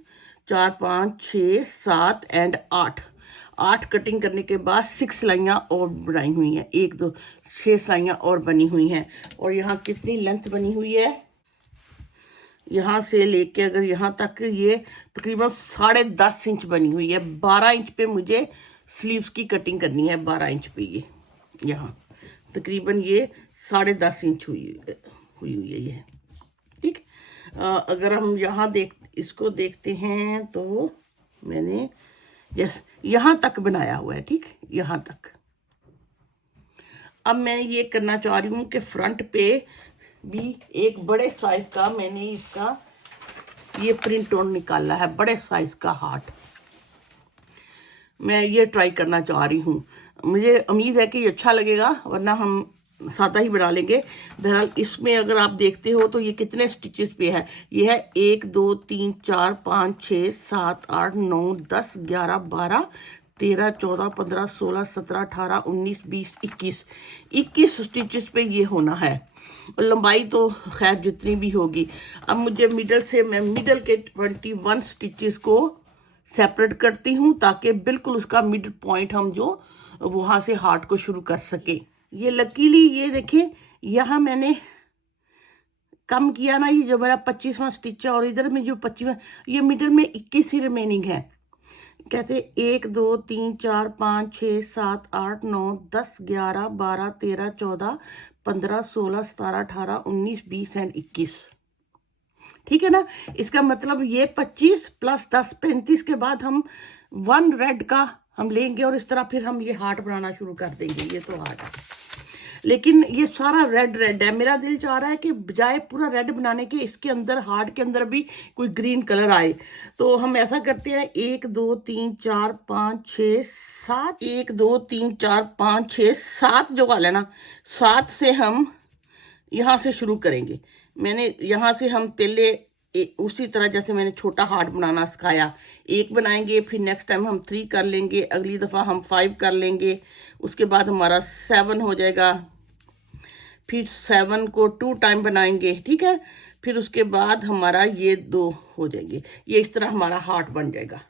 4 5 6 7 एंड 8 कटिंग करने के बाद 6 सिलाइयाँ और बनाई हुई हैं, 1 2 6 सिलाइयाँ और बनी हुई हैं। और यहाँ कितनी लेंथ बनी हुई है, यहाँ से लेके अगर यहाँ तक ये तकरीबन 10.5 इंच बनी हुई है। 12 इंच पे मुझे स्लीव्स की कटिंग करनी है, 12 इंच पे ये यहाँ तकरीबन ये 10.5 इंच हुई हुई है ये, ठीक। अगर हम यहाँ इसको देखते हैं तो मैंने यस यहाँ तक बनाया हुआ है, ठीक, यहाँ तक। अब मैं ये करना चाह रही हूँ कि फ्रंट पे भी एक बड़े साइज का मैंने इसका ये प्रिंट ऑन निकाला है, बड़े साइज का हार्ट मैं ये ट्राई करना चाह रही हूँ। मुझे उम्मीद है कि ये अच्छा लगेगा, वरना हम सादा ही बना लेंगे। बहरहाल इसमें अगर आप देखते हो तो ये कितने स्टिचेस पे है, ये है 1 2 3 4 5 6 7 8 9 10 11 12 13 14 15 16 17 18 19 20 21 स्टिचेस पे ये होना है। और लंबाई तो खैर जितनी भी होगी। अब मुझे मिडल से मैं मिडल के 21 स्टिचेस को सेपरेट करती हूँ, ताकि बिल्कुल उसका मिड पॉइंट हम जो वहां से हार्ट को शुरू कर सके। ये लकीली ये देखिए, यहाँ मैंने कम किया ना, ये जो मेरा 25वां स्टिच है और इधर में जो 25वां, ये मिडल में 21 ही रिमेनिंग है। कैसे 1 2 3 4 5 6 7 8 9 10 11 12 13 14 15 16 17 18 19 20 एंड 21, ठीक है ना। इसका मतलब ये 25 + 10 35 के बाद हम 1 रेड का हम लेंगे और इस तरह फिर हम ये हार्ट बनाना शुरू कर देंगे। ये तो हार्ट है, लेकिन ये सारा रेड है। मेरा दिल चाह रहा है कि बजाय पूरा रेड बनाने के इसके अंदर हार्ट के अंदर भी कोई ग्रीन कलर आए। तो हम ऐसा करते हैं 1 2 3 4 5 6 7 1 2 3 4 5 6 7 जो वाला है ना, 7 से हम यहाँ से शुरू करेंगे। मैंने यहाँ से हम पहले उसी तरह जैसे मैंने छोटा हार्ट बनाना सिखाया, 1 बनाएंगे, फिर नेक्स्ट टाइम हम 3 कर लेंगे, अगली दफ़ा हम 5 कर लेंगे, उसके बाद हमारा 7 हो जाएगा, फिर 7 को 2 टाइम बनाएंगे, ठीक है। फिर उसके बाद हमारा ये 2 हो जाएंगे। ये इस तरह हमारा हार्ट बन जाएगा।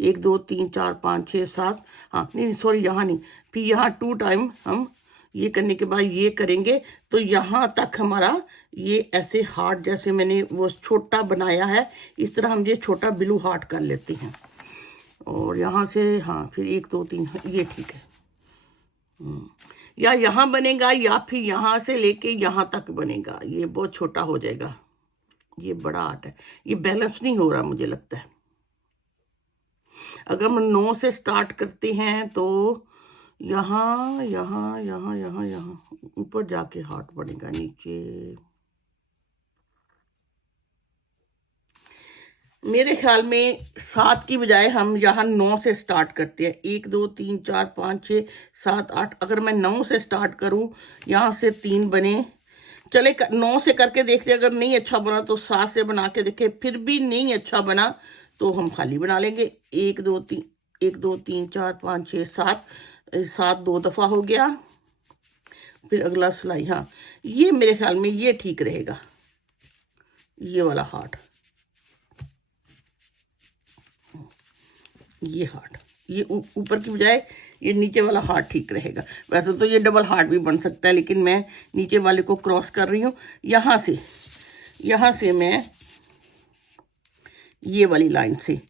1 2 3 4 5 6 7, हाँ नहीं सॉरी यहाँ नहीं, फिर यहाँ 2 टाइम हम ये करने के बाद ये करेंगे। तो यहाँ तक हमारा ये ऐसे हार्ट जैसे मैंने वो छोटा बनाया है, इस तरह हम ये छोटा ब्लू हार्ट कर लेते हैं। और यहाँ से हाँ फिर 1 2 3, ये ठीक है। या यहाँ बनेगा या फिर यहाँ से लेके यहाँ तक बनेगा। ये बहुत छोटा हो जाएगा, ये बड़ा आर्ट है, ये बैलेंस नहीं हो रहा मुझे लगता है। अगर हम 9 से स्टार्ट करते हैं तो यहाँ यहाँ यहाँ यहाँ यहाँ ऊपर जाके हार्ट बनेगा, नीचे। मेरे ख्याल में 7 की बजाय हम यहाँ 9 से स्टार्ट करते हैं। 1 2 3 4 5 6 7 8। अगर मैं 9 से स्टार्ट करूँ, यहाँ से 3 बने, चले 9 से करके देखते, अगर नहीं अच्छा बना तो 7 से बना के देखे, फिर भी नहीं अच्छा बना तो हम खाली बना लेंगे। 1 2 3 1 2 3 4 5 6 7, 7 2 दफ़ा हो गया। फिर अगला सिलाई, हाँ ये मेरे ख्याल में ये ठीक रहेगा, ये वाला हार्ट, ये हार्ट, ये ऊपर की बजाय ये नीचे वाला हार्ट ठीक रहेगा। वैसे तो ये डबल हार्ट भी बन सकता है, लेकिन मैं नीचे वाले को क्रॉस कर रही हूँ। यहाँ से मैं ये वाली लाइन से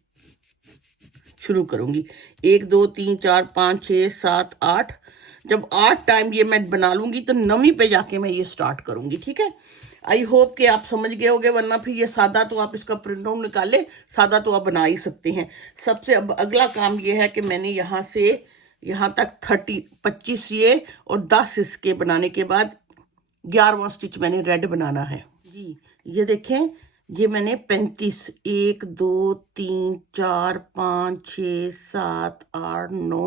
शुरू करूँगी। 1 2 3 4 5 6 7 8। जब 8 टाइम ये मैं बना लूँगी तो 9वीं पे जाके मैं ये स्टार्ट करूँगी। ठीक है, आई होप कि आप समझ गए होगे, वरना फिर ये सादा तो आप इसका प्रिंट आउट निकाले, सादा तो आप बना ही सकते हैं। सबसे अब अगला काम ये है कि मैंने यहाँ से यहाँ तक 25 ये और 10 इसके बनाने के बाद 11वां स्टिच मैंने रेड बनाना है जी। ये देखें, ये मैंने 35, 1 2 3 4 5 6 7 8 9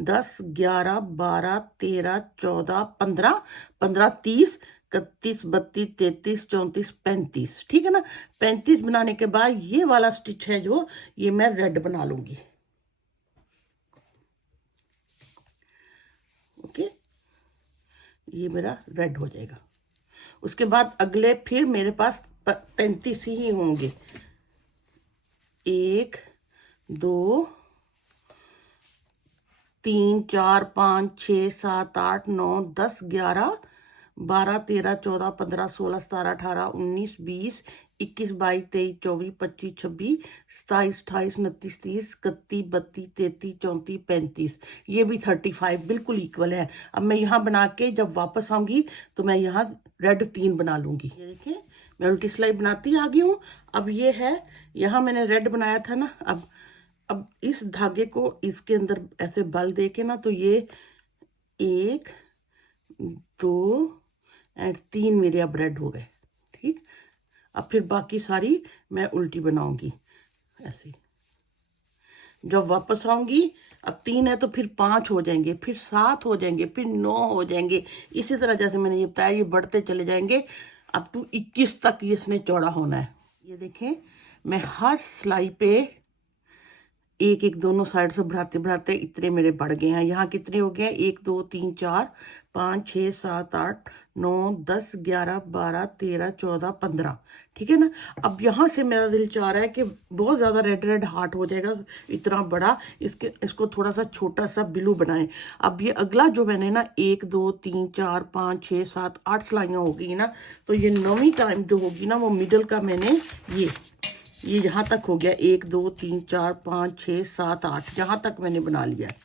10 11 12 13 14 15 15 30 31 32 33 34 35। ठीक है ना, 35 बनाने के बाद ये वाला स्टिच है जो, ये मैं रेड बना लूंगी। ओके, ये मेरा रेड हो जाएगा। उसके बाद अगले फिर मेरे पास 35 ही होंगे। 1 2 3 4 5 6 7 8 9 10 11 12 13 14 15 16 17 18 19 20 21 22 23 24 25 26 27 28 29 30 31 32 33 34 35। ये भी 35 बिल्कुल इक्वल है। अब मैं यहाँ बना के जब वापस आऊंगी तो मैं यहाँ रेड 3 बना लूंगी। ये देखिए, मैं उल्टी सिलाई बनाती आ गई हूँ। अब ये है, यहाँ मैंने रेड बनाया था ना, अब इस धागे को इसके अंदर ऐसे बल दे के ना, तो ये 1 2 एंड 3 मेरे अब रेड हो गए। ठीक, अब फिर बाकी सारी मैं उल्टी बनाऊंगी ऐसे। जब वापस आऊंगी, अब 3 है तो फिर 5 हो जाएंगे, फिर 7 हो जाएंगे, फिर 9 हो जाएंगे। इसी तरह जैसे मैंने ये बताया, ये बढ़ते चले जाएंगे अप टू 21 तक ये इसने चौड़ा होना है। ये देखें, मैं हर सिलाई पे एक एक दोनों साइड से बढ़ाते बढ़ाते इतने मेरे बढ़ गए हैं। यहाँ कितने हो गए? 1 2 3 4 5 6 7 8 9 10 11 12 13 14 15। ठीक है ना। अब यहाँ से मेरा दिल चाह रहा है कि बहुत ज़्यादा रेड रेड हार्ट हो जाएगा इतना बड़ा, इसको थोड़ा सा छोटा सा बिलू बनाएं। अब ये अगला जो मैंने ना 1 2 3 4 5 6 7 8 सिलाइयाँ होगी ना, तो ये 9वीं टाइम जो होगी ना, वो मिडल का मैंने ये यहाँ तक हो गया। 1 2 3 4 5 6 7 8 यहाँ तक मैंने बना लिया है,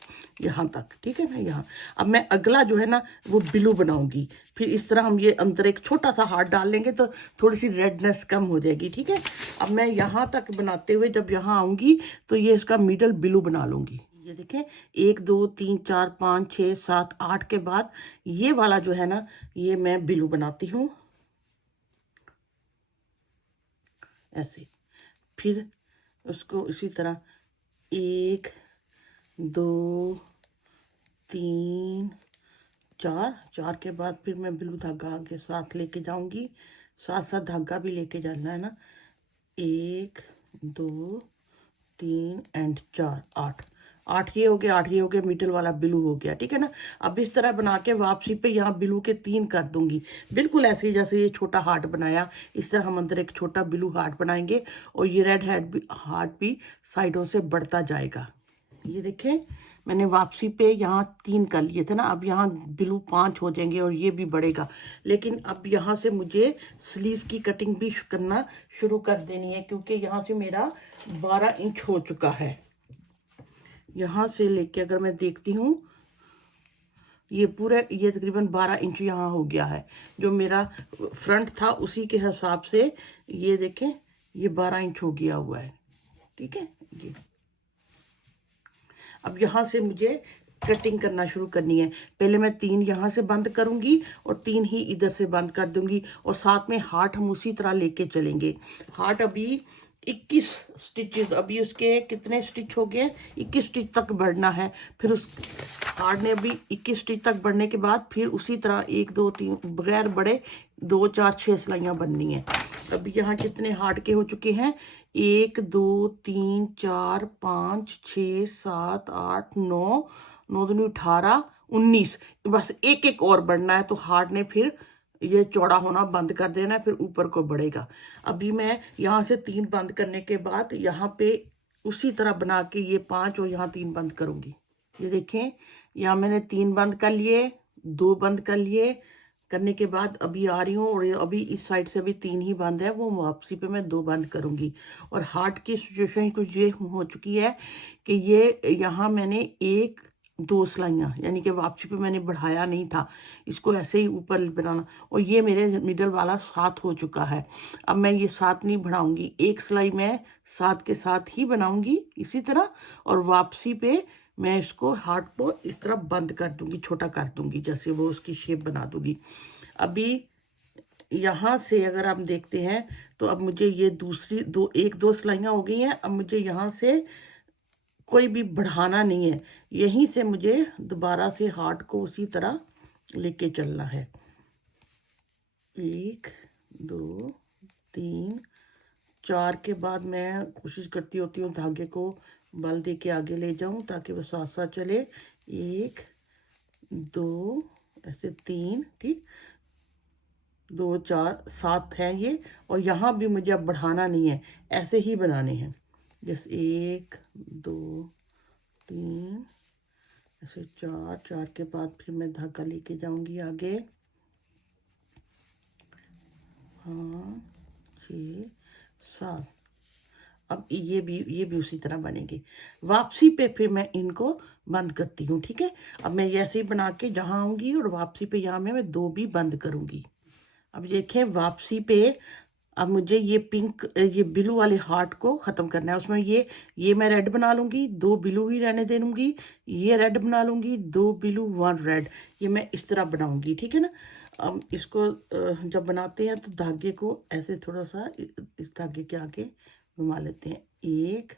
यहाँ तक। ठीक है ना। यहाँ अब मैं अगला जो है ना वो बिलू बनाऊंगी। फिर इस तरह हम ये अंदर एक छोटा सा हार्ट डाल लेंगे तो थोड़ी सी रेडनेस कम हो जाएगी। ठीक है। अब मैं यहाँ तक बनाते हुए जब यहाँ आऊंगी तो ये इसका मिडल बिलू बना लूंगी। ये देखें, 1 2 3 4 5 6 7 8 के बाद ये वाला जो है ना, ये मैं बिलू बनाती हूँ ऐसे। फिर उसको इसी तरह 1 2 3 4 के बाद फिर मैं ब्लू धागा के साथ लेके जाऊंगी, साथ साथ धागा भी लेके जाना है ना। 1 2 3 एंड 4 8 ये हो गया, 8 ये हो गया, मिडल वाला बिलू हो गया। ठीक है ना। अब इस तरह बना के वापसी पे यहाँ बिलू के 3 कर दूंगी, बिल्कुल ऐसे ही जैसे ये छोटा हार्ट बनाया। इस तरह हम अंदर एक छोटा बिलू हार्ट बनाएंगे और ये रेड हार्ट भी साइडों से बढ़ता जाएगा। ये देखें, मैंने वापसी पे यहाँ 3 कर लिए थे ना, अब यहाँ बिलू 5 हो जाएंगे और ये भी बढ़ेगा। लेकिन अब यहाँ से मुझे स्लीव की कटिंग भी करना शुरू कर देनी है, क्योंकि यहाँ से मेरा 12 इंच हो चुका है। यहाँ से लेके अगर मैं देखती हूँ ये पूरे ये तकरीबन 12 इंच यहाँ हो गया है। जो मेरा फ्रंट था उसी के हिसाब से ये देखें, ये 12 इंच हो गया हुआ है। ठीक है ये। अब यहाँ से मुझे कटिंग करना शुरू करनी है। पहले मैं 3 यहाँ से बंद करूंगी और 3 ही इधर से बंद कर दूंगी, और साथ में हार्ट हम उसी तरह लेके चलेंगे। हार्ट अभी 21 स्टिचेस, अभी उसके कितने स्टिच हो गए, 21 स्टिच तक बढ़ना है। फिर उस हार्ट ने अभी 21 स्टिच तक बढ़ने के बाद फिर उसी तरह 1 2 3 बगैर बड़े 2 4 6 सिलाइयाँ बननी है। अभी यहाँ कितने हार्ट के हो चुके हैं, 1 2 3 4 5 6 7 8 9 9 दूनी 18 19, बस एक एक और बढ़ना है। तो हार्ट ने फिर ये चौड़ा होना बंद कर देना है, फिर ऊपर को बढ़ेगा। अभी मैं यहाँ से 3 बंद करने के बाद यहाँ पे उसी तरह बना के ये 5 और यहाँ 3 बंद करूंगी। ये देखें, यहाँ मैंने 3 बंद कर लिए, 2 बंद कर लिए, करने के बाद अभी आ रही हूँ, और अभी इस साइड से अभी 3 ही बंद है, वो वापसी पे मैं 2 बंद करूंगी। और हार्ट की सिचुएशन कुछ ये हो चुकी है कि ये यहाँ मैंने 1 2 सिलाइयाँ, यानी कि वापसी पे मैंने बढ़ाया नहीं था, इसको ऐसे ही ऊपर बनाना, और ये मेरे मिडल वाला 7 हो चुका है। अब मैं ये 7 नहीं बढ़ाऊंगी, एक सिलाई मैं 7 के साथ ही बनाऊंगी इसी तरह, और वापसी पे मैं इसको हार्ट को इस तरह बंद कर दूंगी, छोटा कर दूंगी, जैसे वो उसकी शेप बना दूंगी। अभी यहाँ से अगर आप देखते हैं तो अब मुझे ये दूसरी 1 2 सिलाइयाँ हो गई हैं। अब मुझे यहाँ से कोई भी बढ़ाना नहीं है, यहीं से मुझे दोबारा से हार्ट को उसी तरह लेके चलना है। 1 2 3 4 के बाद मैं कोशिश करती होती हूँ धागे को बल दे के आगे ले जाऊं, ताकि वो साथ साथ चले। 1 2 ऐसे 3, ठीक, 2 4 7 है ये, और यहाँ भी मुझे अब बढ़ाना नहीं है, ऐसे ही बनाने हैं। जैसे 1 2 3 ऐसे 4 4 के बाद फिर मैं धागा लेके जाऊंगी आगे, 5 6 7। अब ये भी उसी तरह बनेंगे। वापसी पे फिर मैं इनको बंद करती हूँ, ठीक है। अब मैं ये ऐसे ही बना के जहाँ आऊंगी, और वापसी पे यहाँ मैं 2 भी बंद करूंगी। अब देखें वापसी पे, अब मुझे ये पिंक ये ब्लू वाले हार्ट को ख़त्म करना है। उसमें ये मैं रेड बना लूँगी, 2 ब्लू ही रहने दे दूँगी, ये रेड बना लूँगी, 2 ब्लू 1 रेड, ये मैं इस तरह बनाऊँगी, ठीक है ना। अब इसको जब बनाते हैं तो धागे को ऐसे थोड़ा सा इस धागे के आगे घुमा लेते हैं। 1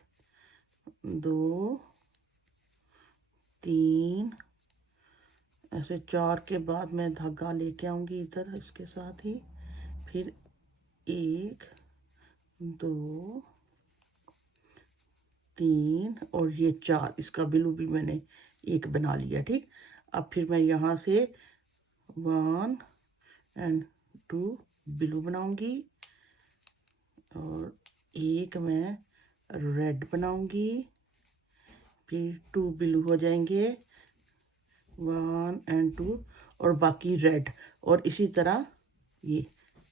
2 3 ऐसे 4 के बाद मैं धागा लेके आऊँगी इधर इसके साथ ही, फिर 1 2 3 और ये 4, इसका बिलू भी मैंने 1 बना लिया, ठीक। अब फिर मैं यहाँ से 1 एंड 2 बिलू बनाऊंगी, और 1 मैं रेड बनाऊंगी, फिर 2 बिलू हो जाएंगे, 1 एंड 2, और बाकी रेड, और इसी तरह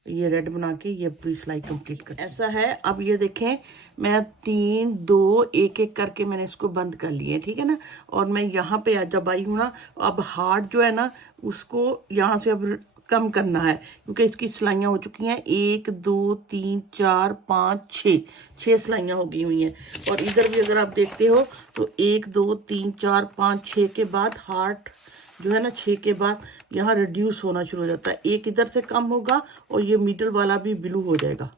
ये रेड बना के ये पूरी सिलाई कंप्लीट कर। ऐसा है। अब ये देखें, मैं 3 2 1 1 करके मैंने इसको बंद कर लिए, ठीक है ना। और मैं यहाँ पे जब आई हूँ ना, अब हार्ट जो है ना उसको यहाँ से अब कम करना है, क्योंकि इसकी सिलाइयाँ हो चुकी हैं 1 2 3 4 5 6 सिलाइयाँ हो गई हुई हैं। और इधर भी अगर आप देखते हो तो 1 2 3 4 5 6 के बाद हार्ट जो है ना, 6 के बाद यहाँ रिड्यूस होना शुरू हो जाता है। 1 इधर से कम होगा और ये मिडल वाला भी ब्लू हो जाएगा,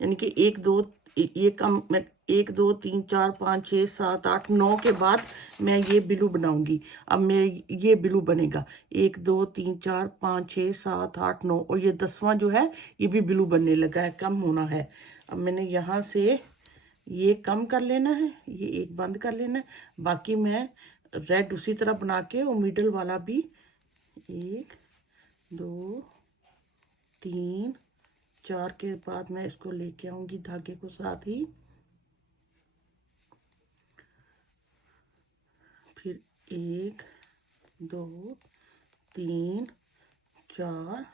यानी कि 1 2 ये कम, मैं 1 2 3 4 5 6 7 8 9 के बाद मैं ये ब्लू बनाऊंगी। अब मैं ये ब्लू बनेगा 1 2 3 4 5 6 7 8 9, और ये 10वां जो है ये भी ब्लू बनने लगा है, कम होना है। अब मैंने यहाँ से ये कम कर लेना है, ये 1 बंद कर लेना है, बाकी मैं रेड उसी तरह बना के, और मिडल वाला भी 1 2 3 4 के बाद मैं इसको लेके आऊंगी धागे को साथ ही, फिर 1 2 3 4,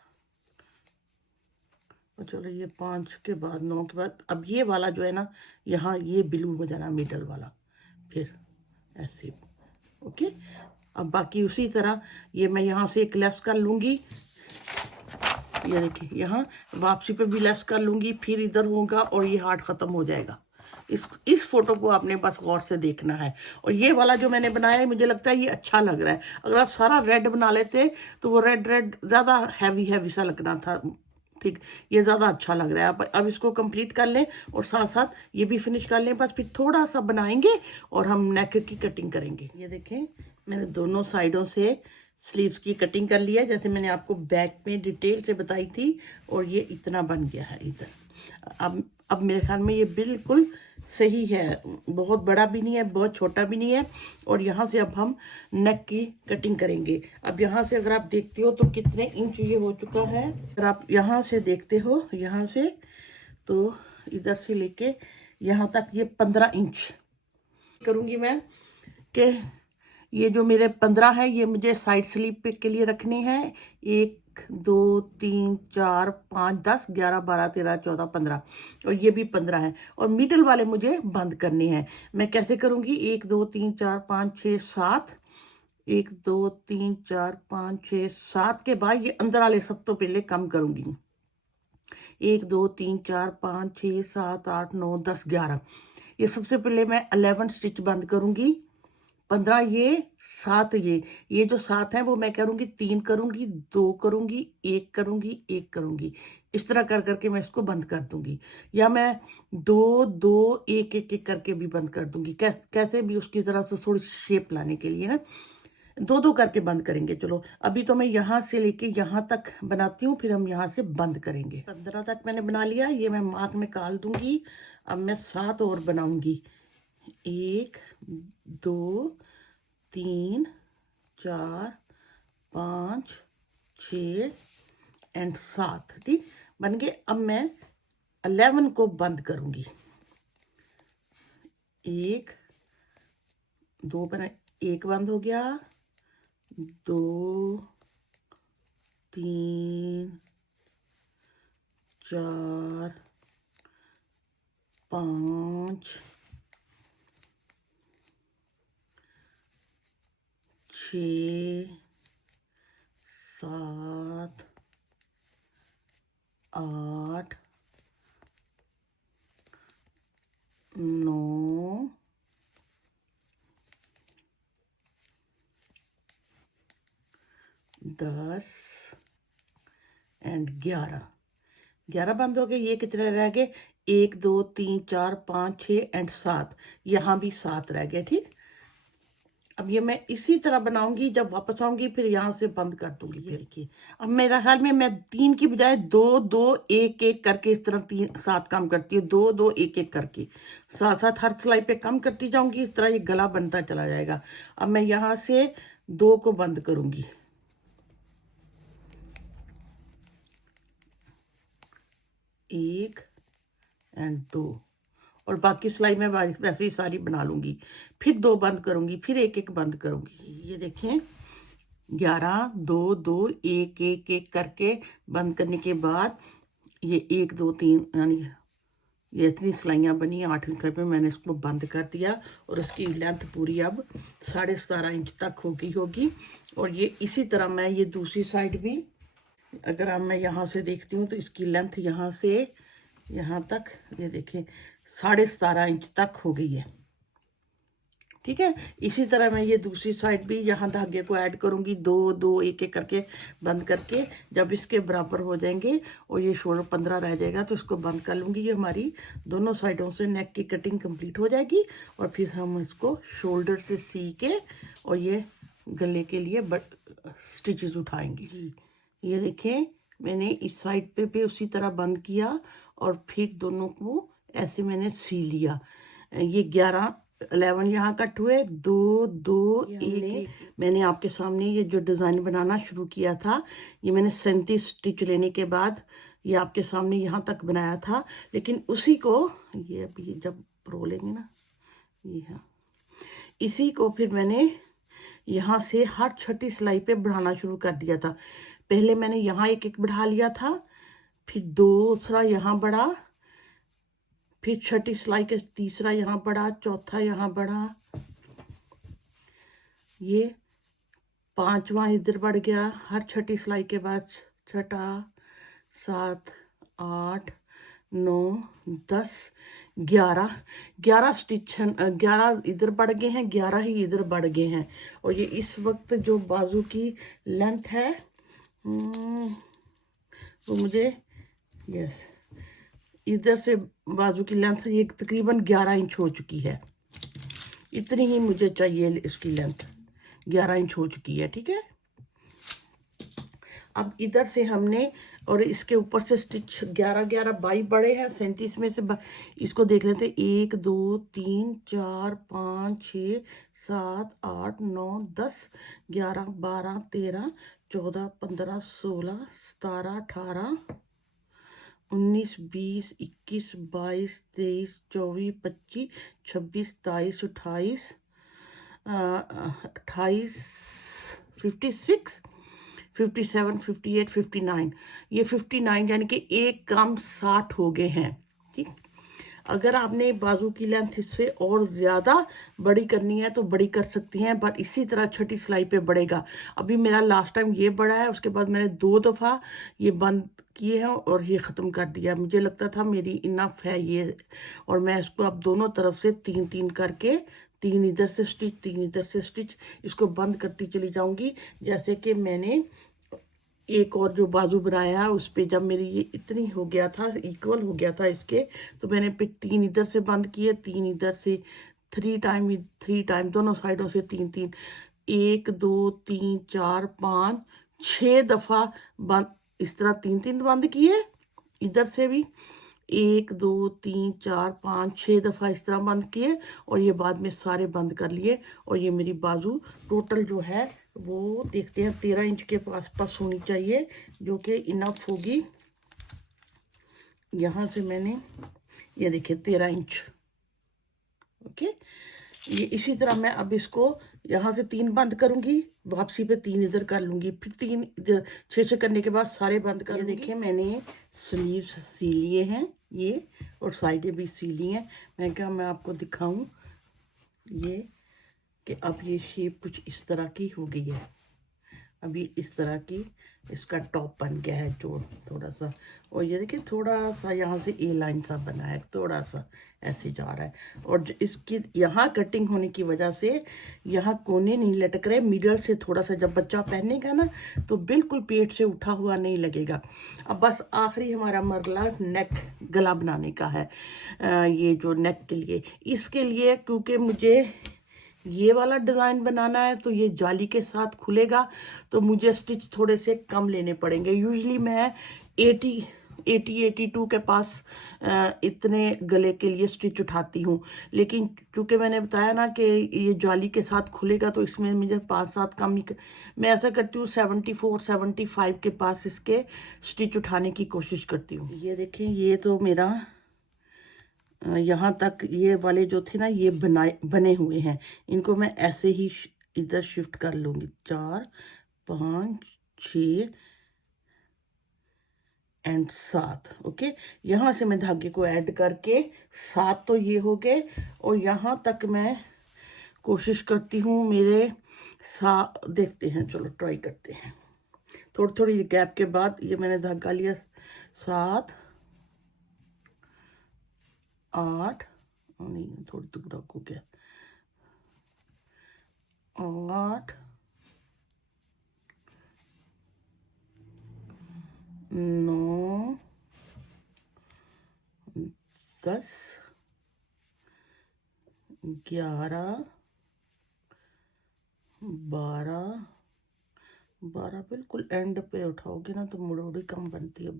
और चलो ये 5 के बाद 9 के बाद अब ये वाला जो है ना, यहाँ ये ब्लू हो जाना मिडल वाला, फिर ऐसे, ओके। अब बाकी उसी तरह ये मैं यहाँ से एक लेस कर लूँगी, ये देखिए यहाँ वापसी पे भी लेस कर लूँगी, फिर इधर होगा और ये हार्ट ख़त्म हो जाएगा। इस फोटो को आपने बस गौर से देखना है। और ये वाला जो मैंने बनाया है मुझे लगता है ये अच्छा लग रहा है। अगर आप सारा रेड बना लेते तो वो रेड रेड ज़्यादा हैवी सा लगना था, ठीक। ये ज़्यादा अच्छा लग रहा है। आप अब इसको कंप्लीट कर लें और साथ साथ ये भी फिनिश कर लें, बस फिर थोड़ा सा बनाएंगे और हम नेक की कटिंग करेंगे। ये देखें मैंने दोनों साइडों से स्लीव्स की कटिंग कर लिया जैसे मैंने आपको बैक में डिटेल से बताई थी, और ये इतना बन गया है इधर। अब मेरे ख्याल में ये बिल्कुल सही है, बहुत बड़ा भी नहीं है, बहुत छोटा भी नहीं है। और यहाँ से अब हम नेक की कटिंग करेंगे। अब यहाँ से अगर आप देखते हो तो कितने इंच ये हो चुका है, अगर आप यहाँ से देखते हो यहाँ से, तो इधर से लेके यहाँ तक ये 15 इंच करूँगी मैं, कि ये जो मेरे 15 है ये मुझे साइड स्लीप के लिए रखने हैं। 1 2 3 4 5 10 11 12 13 14 15 और ये भी 15 है, और मिडल वाले मुझे बंद करने हैं। मैं कैसे करूँगी, 1 2 3 4 5 6 7, 1 2 3 4 5 6 7 के बाद ये अंदर वाले सब तो पहले कम करूँगी। 1 2 3 4 5 6 7 8 9 10 11, ये सबसे पहले मैं 11 स्टिच बंद करूँगी। 15 ये 7 ये जो 7 है वो मैं करूँगी 3 करूँगी, 2 करूँगी, 1 करूँगी, 1 करूँगी। इस तरह कर करके मैं इसको बंद कर दूंगी, या मैं 2 2 1 1 1 करके भी बंद कर दूंगी, कैसे भी उसकी तरह से थोड़ी शेप लाने के लिए ना, 2 2 करके बंद करेंगे। चलो अभी तो मैं यहाँ से लेके यहाँ तक बनाती हूँ, फिर हम यहाँ से बंद करेंगे। 15 तक मैंने बना लिया, ये मैं मार्क में निकाल दूंगी। अब मैं 7 और बनाऊंगी, 1 2 3 4 5 6 एंड 7, ठीक बन गए। अब मैं 11 को बंद करूंगी, 1 2 बना, 1 बंद हो गया, 2 3 4 5 6 7 8 9 10 एंड 11 बंद हो गए। ये कितने रह गए, 1 2 3 4 5 6 एंड 7, यहाँ भी 7 रह गए, ठीक। अब ये मैं इसी तरह बनाऊंगी, जब वापस आऊंगी फिर यहाँ से बंद कर दूंगी। ये देखिए अब मेरा ख्याल में मैं 3 की बजाय 2 2 1 1 करके इस तरह 3 7 कम करती हूँ, 2 2 1 1 करके साथ साथ हर सिलाई पे कम करती जाऊंगी, इस तरह ये गला बनता चला जाएगा। अब मैं यहाँ से 2 को बंद करूंगी, 1 एंड 2, और बाकी सिलाई में वैसे ही सारी बना लूंगी, फिर 2 बंद करूंगी, फिर 1 1 बंद करूंगी। ये देखें 11 2 2 1 1 1 करके बंद करने के बाद ये 1 2 3 यानी ये इतनी सिलाइयाँ बनी। 8वीं सिलाई पे मैंने इसको बंद कर दिया, और इसकी लेंथ पूरी अब 17.5 इंच तक होगी। और ये इसी तरह मैं ये दूसरी साइड भी, अगर अब मैं यहाँ से देखती हूँ तो इसकी लेंथ यहाँ से यहाँ तक ये देखें 17.5 इंच तक हो गई है, ठीक है। इसी तरह मैं ये दूसरी साइड भी यहाँ धागे को ऐड करूँगी, 2 2 1 1 करके बंद करके, जब इसके बराबर हो जाएंगे और ये 16 15 रह जाएगा तो इसको बंद कर लूँगी। ये हमारी दोनों साइडों से नेक की कटिंग कंप्लीट हो जाएगी, और फिर हम इसको शोल्डर से सी के और ये गले के लिए स्टिचेस उठाएंगे। ये देखें मैंने इस साइड पे भी उसी तरह बंद किया, और फिर दोनों को ऐसे मैंने सी लिया। ये 11 यहाँ कट हुए, 2 2 1 मैंने आपके सामने ये जो डिज़ाइन बनाना शुरू किया था, ये मैंने 37 स्टिच लेने के बाद ये आपके सामने यहाँ तक बनाया था। लेकिन उसी को ये अभी जब रोलेंगे ना, ये हाँ, इसी को फिर मैंने यहाँ से हर छठी सिलाई पे बढ़ाना शुरू कर दिया था। पहले मैंने यहाँ 1 1 बढ़ा लिया था, फिर दूसरा यहाँ बढ़ा, फिर छठी सिलाई के तीसरा यहाँ बढ़ा, चौथा यहाँ बढ़ा, ये 5वां इधर बढ़ गया, हर छठी सिलाई के बाद छठा, 7, 8, 9, 10, 11 स्टिच, 11 इधर बढ़ गए हैं, 11 ही इधर बढ़ गए हैं। और ये इस वक्त जो बाजू की लेंथ है वो मुझे यस इधर से बाजू की लेंथ ये तकरीबन 11 इंच हो चुकी है। इतनी ही मुझे चाहिए, इसकी लेंथ 11 इंच हो चुकी है। ठीक है, अब इधर से हमने और इसके ऊपर से स्टिच 11 11 22 बड़े हैं, 37 में से इसको देख लेते हैं। 1 2 3 4 5 6 7 8 9 10 11 12 13 14 15 16 17 18 19 20 21 22 23 24 25 26 27 28 28 56 57 58 59, ये 59 यानी कि एक कम 60 हो गए हैं। ठीक, अगर आपने बाजू की लेंथ इससे और ज़्यादा बड़ी करनी है तो बड़ी कर सकती हैं, बट इसी तरह छठी सिलाई पे बढ़ेगा। अभी मेरा लास्ट टाइम ये बढ़ा है, उसके बाद मैंने 2 दफ़ा ये बंद किए हैं और ये ख़त्म कर दिया। मुझे लगता था मेरी इनफ है ये, और मैं इसको अब दोनों तरफ से 3 करके 3 इधर से स्टिच 3 इधर से स्टिच इसको बंद करती चली जाऊंगी। जैसे कि मैंने एक और जो बाजू बनाया उस पे जब मेरी ये इतनी हो गया था, इक्वल हो गया था इसके, तो मैंने फिर 3 इधर से बंद किए, 3 इधर से, 3 टाइम दोनों साइडों से 3 1 2 3 4 5 6 दफा बंद, इस तरह 3 बंद किए। इधर से भी 1 2 3 4 5 6 दफा इस तरह बंद किए, और ये बाद में सारे बंद कर लिए। और ये मेरी बाजू टोटल जो है वो देखते हैं 13 इंच के पास होनी चाहिए, जो कि इनफ होगी। यहाँ से मैंने ये देखिए 13 इंच। ओके, ये इसी तरह मैं अब इसको यहाँ से 3 बंद करूंगी, वापसी पे 3 इधर कर लूंगी, फिर 3 इधर 6 करने के बाद सारे बंद कर। देखिए मैंने स्लीव्स सी लिए हैं ये, और साइडें भी सी ली हैं। मैं क्या मैं आपको दिखाऊं ये कि अब ये शेप कुछ इस तरह की हो गई है। अभी इस तरह की इसका टॉप बन गया है जो थोड़ा सा, और ये देखिए थोड़ा सा यहाँ से ए लाइन सा बना है, थोड़ा सा ऐसे जा रहा है। और इसकी यहाँ कटिंग होने की वजह से यहाँ कोने नहीं लटक रहे, मिडल से थोड़ा सा जब बच्चा पहनेगा ना तो बिल्कुल पेट से उठा हुआ नहीं लगेगा। अब बस आखिरी हमारा मरला नेक गला बनाने का है। ये जो नेक के लिए, इसके लिए क्योंकि मुझे ये वाला डिज़ाइन बनाना है तो ये जाली के साथ खुलेगा, तो मुझे स्टिच थोड़े से कम लेने पड़ेंगे। यूजली मैं 82 के पास इतने गले के लिए स्टिच उठाती हूँ, लेकिन चूंकि मैंने बताया ना कि ये जाली के साथ खुलेगा तो इसमें मुझे 5-7 कम ही मैं ऐसा करती हूँ 74-75 के पास इसके स्टिच उठाने की कोशिश करती हूँ। ये देखें, ये तो मेरा यहाँ तक ये वाले जो थे ना ये बने हुए हैं, इनको मैं ऐसे ही इधर शिफ्ट कर लूँगी। 4 5 6 एंड 7। ओके, यहाँ से मैं धागे को ऐड करके 7 तो ये हो गए, और यहाँ तक मैं कोशिश करती हूँ मेरे देखते हैं, चलो ट्राई करते हैं। थोड़ी थोड़ी गैप के बाद ये मैंने धागा लिया 7 8 नहीं थोड़ी टुकड़ा हो गया 8 9 10 11 12 बिल्कुल एंड पे उठाओगे ना तो मुड़ोड़ी कम बनती है।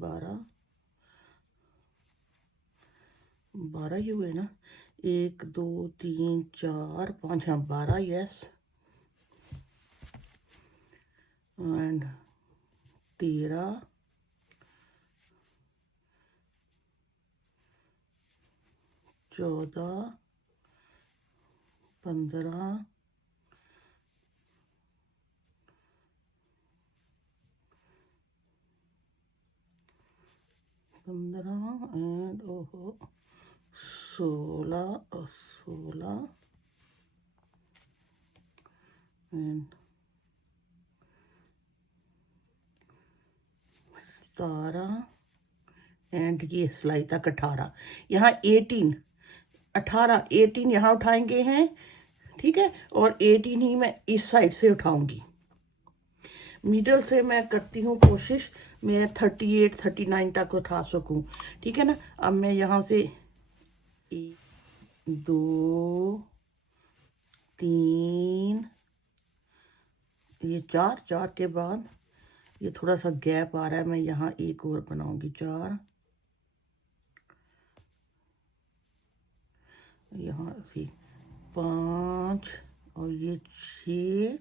12 ही हुए ना, 1 2 3 4 5, हाँ 12, yes, and 13 14 15 and 16 and 17 and ये सिलाई तक 18, यहाँ 18, 18, 18 यहाँ उठाएंगे हैं, ठीक है, और 18 ही मैं इस साइड से उठाऊंगी। मिडल से मैं करती हूँ कोशिश मैं 38, 39 तक उठा सकूँ, ठीक है ना। अब मैं यहाँ से 1, 2, 3, ये 4, 4 के बाद ये थोड़ा सा गैप आ रहा है, मैं यहाँ एक और बनाऊंगी 4, यहाँ से 5 और ये 6,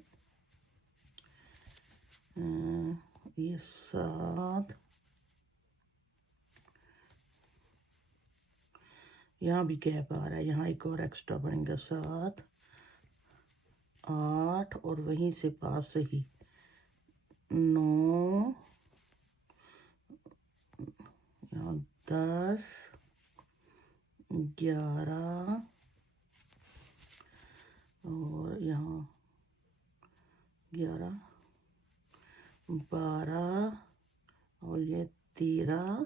ये 7, यहाँ भी गैप आ रहा है, यहाँ एक और एक्स्ट्रा बनेगा 7, 8 और वहीं से पास से ही 9, यहाँ 10, 11 और यहाँ 11, 12 और ये 13,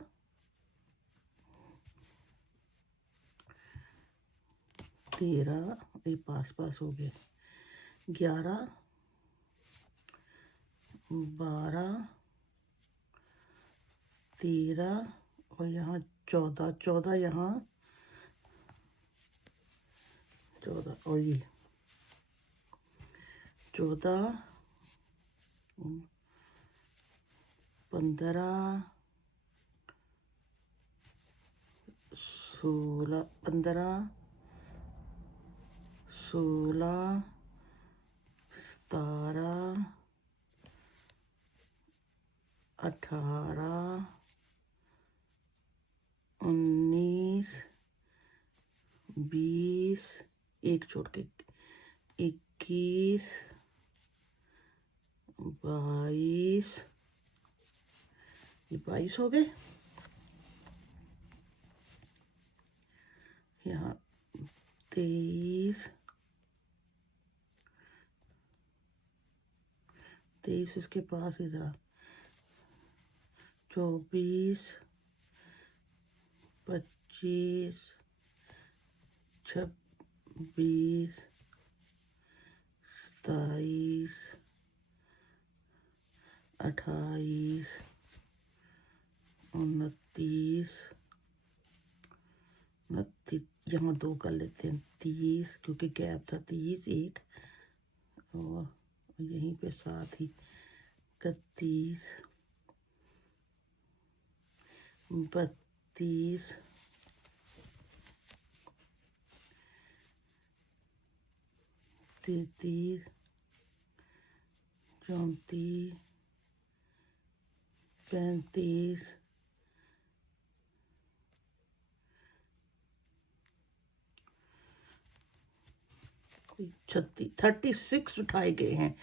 13, ये पास हो गए, 11, 12, 13 और यहाँ 14, 14 यहाँ 14 और ये 14, 15, 16, 15, 16, 17, 18, 19, 20, एक छोड़ के 21, 22, ये 22 हो गए, यहाँ 23, 23 इसके पास इधर 24, 25, 26, 27, 28, 29, 29 यहाँ 2 कर लेते हैं, 30 क्योंकि गैप था, 30 एक और यहीं पे साथ ही 31, 32, 33, 34, 35, 36, 36 उठाए गए हैं।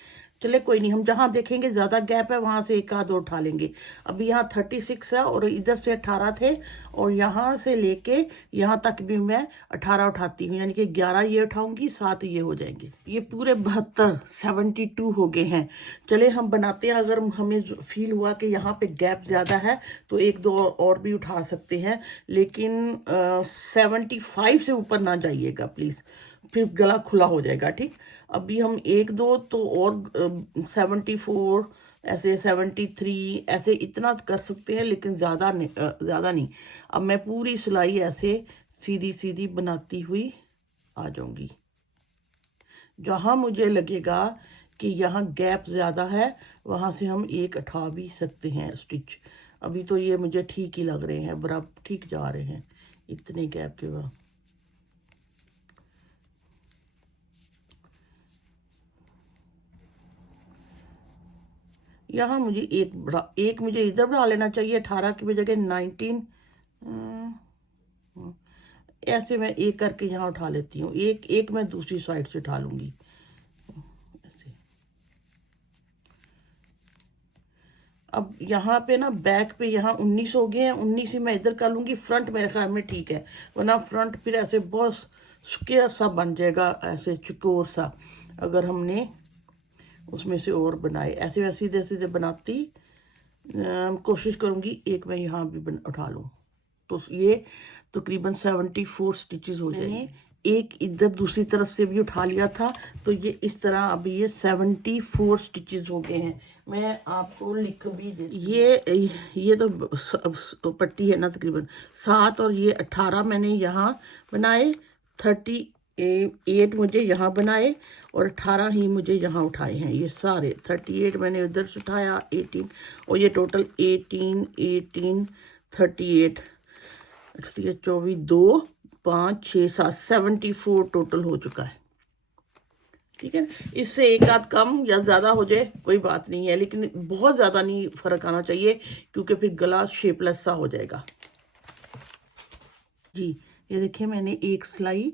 चले कोई नहीं, हम जहाँ देखेंगे ज़्यादा गैप है वहाँ से एक आध और उठा लेंगे। अभी यहाँ 36 है और इधर से 18 थे और यहाँ से लेके यहाँ तक भी मैं 18 उठाती हूँ, यानी कि 11 ये उठाऊंगी, 7 ये हो जाएंगे। ये पूरे 72, 72 हो गए हैं। चले हम बनाते हैं। अगर हमें फील हुआ कि यहाँ पे गैप ज़्यादा है तो एक दो और भी उठा सकते हैं, लेकिन 75 से ऊपर ना जाइएगा प्लीज़, फिर गला खुला हो जाएगा, ठीक। अभी हम एक दो तो और 74 ऐसे 73 ऐसे इतना कर सकते हैं, लेकिन ज़्यादा नहीं। अब मैं पूरी सिलाई ऐसे सीधी सीधी बनाती हुई आ जाऊंगी। जहाँ मुझे लगेगा कि यहाँ गैप ज़्यादा है वहाँ से हम एक उठा भी सकते हैं स्टिच। अभी तो ये मुझे ठीक ही लग रहे हैं, बराबर ठीक जा रहे हैं इतने गैप के बाद। यहाँ मुझे एक मुझे इधर बढ़ा लेना चाहिए, 18 की जगह 19। ऐसे मैं एक करके यहाँ उठा लेती हूँ, एक मैं दूसरी साइड से उठा लूंगी ऐसे। अब यहाँ पे ना बैक पे यहाँ 19 हो गए हैं, 19 ही मैं इधर कर लूंगी। फ्रंट मेरे ख्याल में ठीक है, वरना फ्रंट फिर ऐसे बहुत स्क्वायर सा बन जाएगा, ऐसे चुकोर सा। अगर हमने उसमें से और बनाए ऐसे मैं सीधे सीधे बनाती कोशिश करूँगी एक मैं यहाँ भी उठा लूँ। तो ये तकरीबन 74 स्टिचेस हो जाएंगे। एक इधर दूसरी तरफ से भी उठा लिया था, तो ये इस तरह अभी ये 74 स्टिचेस हो गए हैं। मैं आपको लिख भी दे, ये तो पट्टी है ना तकरीबन 7 और ये 18 मैंने यहाँ बनाए, 38 मुझे यहाँ बनाए और 18 ही मुझे यहाँ उठाए हैं। ये सारे 38 मैंने उधर से उठाया, 18 और ये टोटल 18 18 38 24 2 5 6 7 74 टोटल हो चुका है। ठीक है, इससे एक आध कम या ज़्यादा हो जाए कोई बात नहीं है, लेकिन बहुत ज़्यादा नहीं फ़र्क आना चाहिए, क्योंकि फिर गला शेपलेस सा हो जाएगा। जी ये देखिए मैंने एक सिलाई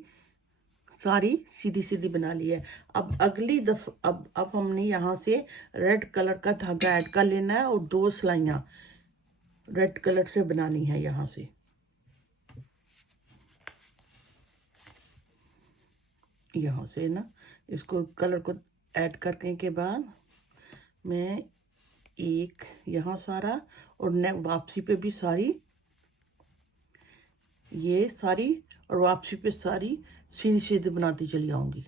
सारी सीधी सीधी बना ली है। अब अगली अब हमने यहाँ से रेड कलर का धागा ऐड कर लेना है और 2 सिलाइयाँ रेड कलर से बनानी है। यहाँ से ना इसको कलर को ऐड करने के बाद मैं एक यहाँ सारा और वापसी पे भी सारी, ये सारी और वापसी पे सारी सीधी सीधी बनाती चली आऊँगी।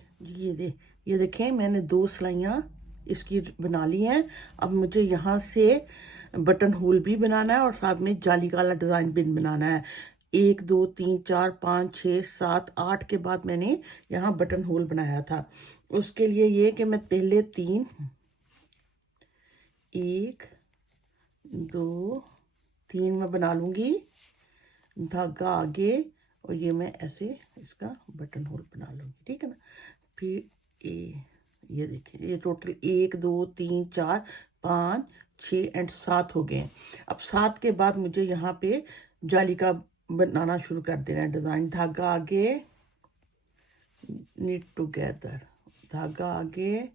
ये देखें मैंने 2 सिलाइयाँ इसकी बना ली हैं। अब मुझे यहाँ से बटन होल भी बनाना है और साथ में जाली वाला डिज़ाइन भी बनाना है। 1 2 3 4 5 6 7 8 के बाद मैंने यहाँ बटन होल बनाया था। उसके लिए ये कि मैं पहले 3 1 2 3 मैं बना लूँगी, धागा आगे और ये मैं ऐसे इसका बटन होल बना लूँगी। ठीक है ना, फिर ये देखिए ये टोटल 1 2 3 4 5 6 एंड 7 हो गए। अब 7 के बाद मुझे यहाँ पे जाली का बनाना शुरू कर देना है डिज़ाइन। धागा आगे, निट टुगेदर, धागा आगे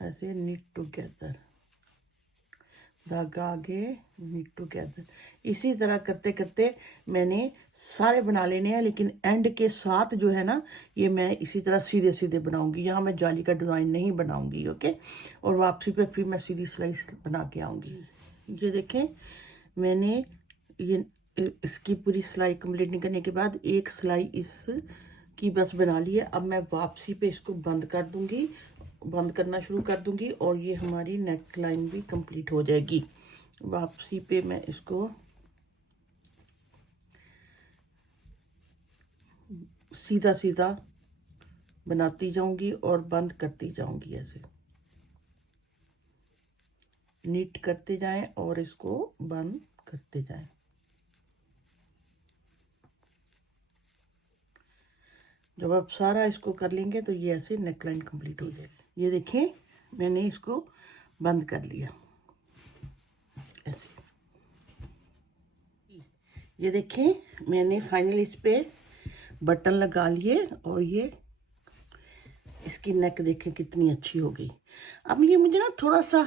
ऐसे निट टुगेदर, धागा आगे निट टुगेदर। इसी तरह करते करते मैंने सारे बना लेने हैं, लेकिन एंड के साथ जो है ना ये मैं इसी तरह सीधे सीधे बनाऊंगी। यहाँ मैं जाली का डिज़ाइन नहीं बनाऊंगी। ओके, और वापसी पे फिर मैं सीधी सिलाई बना के आऊँगी। ये देखें मैंने ये इसकी पूरी सिलाई कंप्लीट नहीं करने के बाद एक सिलाई इसकी बस बना ली है। अब मैं वापसी पे इसको बंद कर दूंगी, बंद करना शुरू कर दूंगी और ये हमारी नेक लाइन भी कंप्लीट हो जाएगी। वापसी पे मैं इसको सीधा सीधा बनाती जाऊंगी और बंद करती जाऊंगी, ऐसे नीट करते जाएं और इसको बंद करते जाएं। जब आप सारा इसको कर लेंगे तो ये ऐसे नेकलाइन कंप्लीट हो जाएगी। ये देखें मैंने इसको बंद कर लिया ऐसे। ये देखें मैंने फाइनल इस पे बटन लगा लिए और ये इसकी नेक देखें कितनी अच्छी हो गई। अब ये मुझे ना थोड़ा सा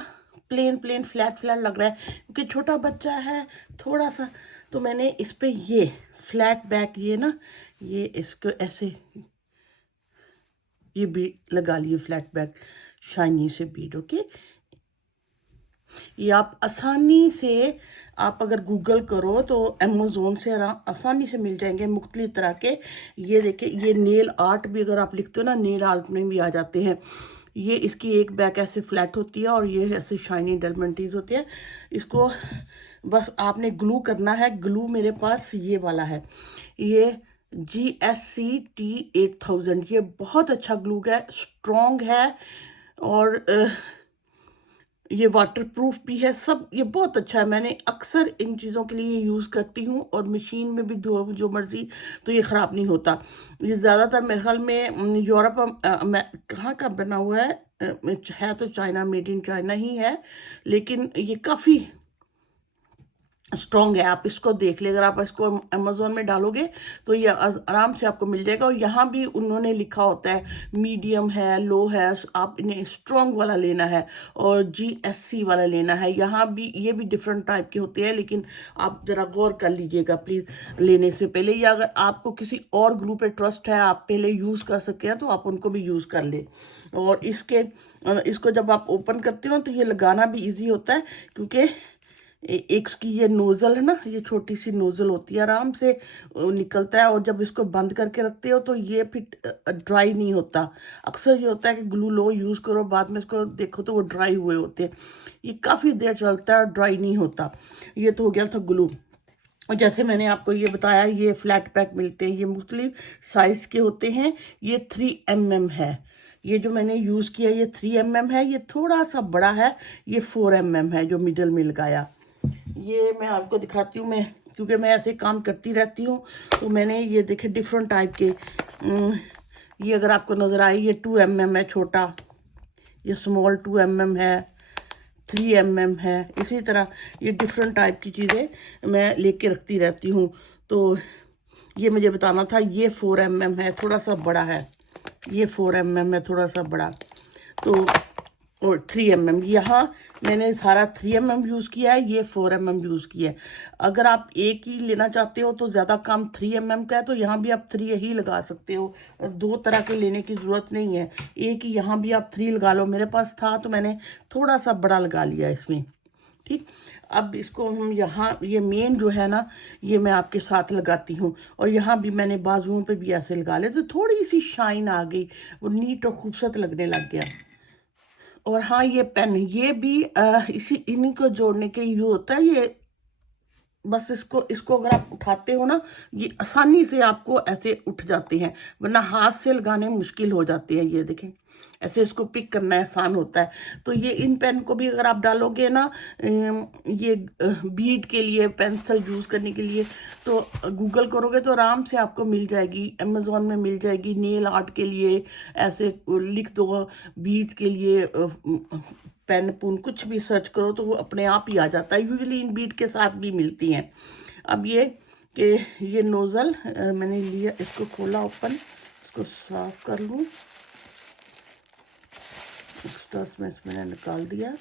प्लेन फ्लैट लग रहा है, क्योंकि छोटा बच्चा है थोड़ा सा, तो मैंने इस पे ये फ्लैट बैक ये ना ये इसको ऐसे ये बीड लगा लिए, फ्लैट बैक शाइनी से बीड। ओके, ये आप आसानी से आप अगर गूगल करो तो अमेज़ोन से आसानी से मिल जाएंगे मुख्तलिफ तरह के। ये देखिए ये नेल आर्ट भी अगर आप लिखते हो ना, नेल आर्ट में भी आ जाते हैं। ये इसकी एक बैक ऐसे फ्लैट होती है और ये ऐसे शाइनी डायमंडीज होते हैं। इसको बस आपने ग्लू करना है। ग्लू मेरे पास ये वाला है, ये GSCT 8000। ये बहुत अच्छा ग्लू है, स्ट्रॉन्ग है और ये वाटरप्रूफ भी है सब। ये बहुत अच्छा है, मैंने अक्सर इन चीज़ों के लिए यूज़ करती हूँ और मशीन में भी धो जो मर्जी तो ये ख़राब नहीं होता। ये ज़्यादातर मेरे ख्याल में यूरोप कहाँ का बना हुआ है तो चाइना, मेड इन चाइना ही है, लेकिन ये काफ़ी स्ट्रॉन्ग है, आप इसको देख ले, अगर आप इसको अमेजोन में डालोगे तो ये आराम से आपको मिल जाएगा। और यहाँ भी उन्होंने लिखा होता है मीडियम है, लो है, आप इन्हें स्ट्रॉन्ग वाला लेना है और GSC वाला लेना है। यहाँ भी ये भी डिफरेंट टाइप के होते हैं, लेकिन आप जरा गौर कर लीजिएगा प्लीज़ लेने से पहले, या अगर आपको किसी और ग्रुप पे ट्रस्ट है, आप पहले यूज़ कर सकते हैं तो आप उनको भी यूज़ कर ले। और इसको जब आप ओपन करते हो तो ये लगाना भी ईजी होता है, क्योंकि एक की ये नोजल है ना, ये छोटी सी नोजल होती है, आराम से निकलता है। और जब इसको बंद करके रखते हो तो ये फिर ड्राई नहीं होता। अक्सर ये होता है कि ग्लू लो यूज़ करो, बाद में इसको देखो तो वो ड्राई हुए होते हैं। ये काफ़ी देर चलता है और ड्राई नहीं होता। ये तो हो गया था ग्लू। और जैसे मैंने आपको ये बताया, ये फ्लैट पैक मिलते हैं, ये मुख्तलिफ साइज़ के होते हैं। ये 3 mm है, ये जो मैंने यूज़ किया ये 3 mm है। ये थोड़ा सा बड़ा है, ये 4 mm है जो मिडल में लगाया। ये मैं आपको दिखाती हूँ, मैं क्योंकि मैं ऐसे काम करती रहती हूँ तो मैंने ये देखे डिफरेंट टाइप के। ये अगर आपको नज़र आए, ये 2 mm है छोटा, ये स्मॉल 2 mm है, 3 mm है। इसी तरह ये डिफरेंट टाइप की चीज़ें मैं लेके रखती रहती हूँ। तो ये मुझे बताना था, ये 4 mm है, थोड़ा सा बड़ा है। ये 4 mm है, थोड़ा सा बड़ा। तो और 3 mm, यहाँ मैंने सारा 3 mm यूज़ किया है, ये 4 mm यूज़ किया है। अगर आप एक ही लेना चाहते हो तो ज़्यादा काम 3 mm का है, तो यहाँ भी आप 3 ही लगा सकते हो, 2 तरह के लेने की ज़रूरत नहीं है। एक ही यहाँ भी आप 3 लगा लो, मेरे पास था तो मैंने थोड़ा सा बड़ा लगा लिया इसमें। ठीक, अब इसको हम यहाँ, ये मेन जो है ना, ये मैं आपके साथ लगाती हूँ। और यहाँ भी मैंने बाजुओं पे भी ऐसे लगा ले, तो थोड़ी सी शाइन आ गई, वो नीट और खूबसूरत लगने लग गया। और हाँ, ये पेन, ये भी इसी इन्हीं को जोड़ने के लिए यूज होता है। ये बस इसको इसको अगर आप उठाते हो ना, ये आसानी से आपको ऐसे उठ जाते हैं, वरना हाथ से लगाने मुश्किल हो जाते हैं। ये देखें, ऐसे इसको पिक करना आसान होता है। तो ये इन पेन को भी अगर आप डालोगे ना, ये बीड के लिए पेंसिल यूज़ करने के लिए, तो गूगल करोगे तो आराम से आपको मिल जाएगी, अमेजोन में मिल जाएगी। नेल आर्ट के लिए ऐसे लिख दो, बीड के लिए पेन पुन कुछ भी सर्च करो तो वो अपने आप ही आ जाता है। यूजुअली इन बीट के साथ भी मिलती हैं। अब ये कि ये नोज़ल मैंने लिया, इसको खोला ओपन, इसको साफ कर लूँ, एक्स्ट्रा में मैंने निकाल दिया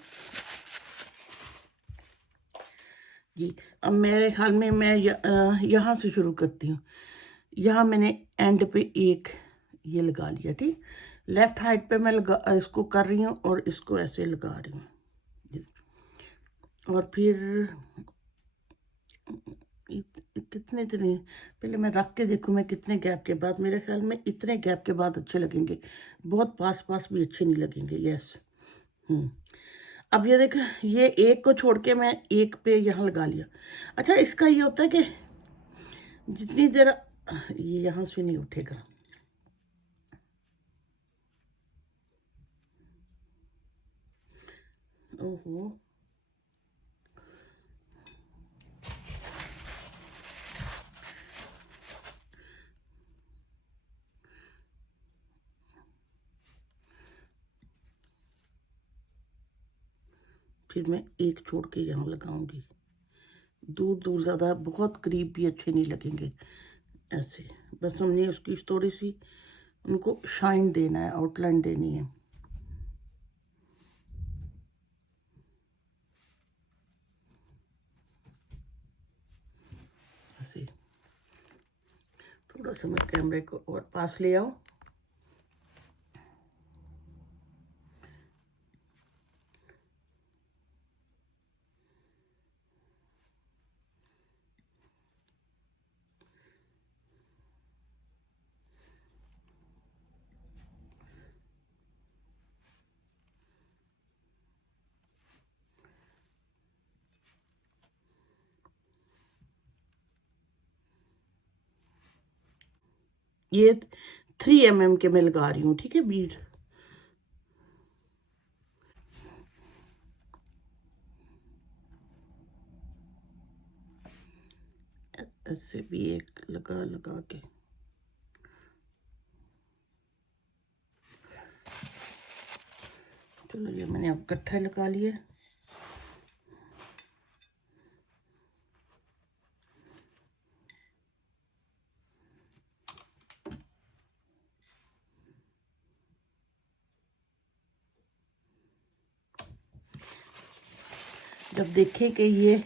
जी। अब मेरे ख्याल में मैं यहाँ से शुरू करती हूँ। यहाँ मैंने एंड पे एक ये लगा लिया, ठीक। लेफ्ट हाइट पे मैं इसको कर रही हूँ और इसको ऐसे लगा रही हूँ। और फिर कितने इतने, पहले मैं रख के देखूँ मैं कितने गैप के बाद, मेरे ख्याल में इतने गैप के बाद अच्छे लगेंगे, बहुत पास पास भी अच्छे नहीं लगेंगे। यस। अब ये देख, ये एक को छोड़ के मैं एक पे यहाँ लगा लिया। अच्छा, इसका ये होता है कि जितनी देर, ये यहाँ से नहीं उठेगा। ओहो, फिर मैं एक छोड़ के यहाँ लगाऊंगी। दूर दूर ज़्यादा बहुत करीब भी अच्छे नहीं लगेंगे। ऐसे बस हमने उसकी थोड़ी सी उनको शाइन देना है, आउटलाइन देनी है। ऐसे थोड़ा सा मैं कैमरे को और पास ले आऊँ। ये 3 mm के मैं लगा रही हूँ, ठीक है, बीड। ऐसे भी एक लगा लगा के, चलो ये मैंने अब इकट्ठा लगा लिया। जब देखें कि ये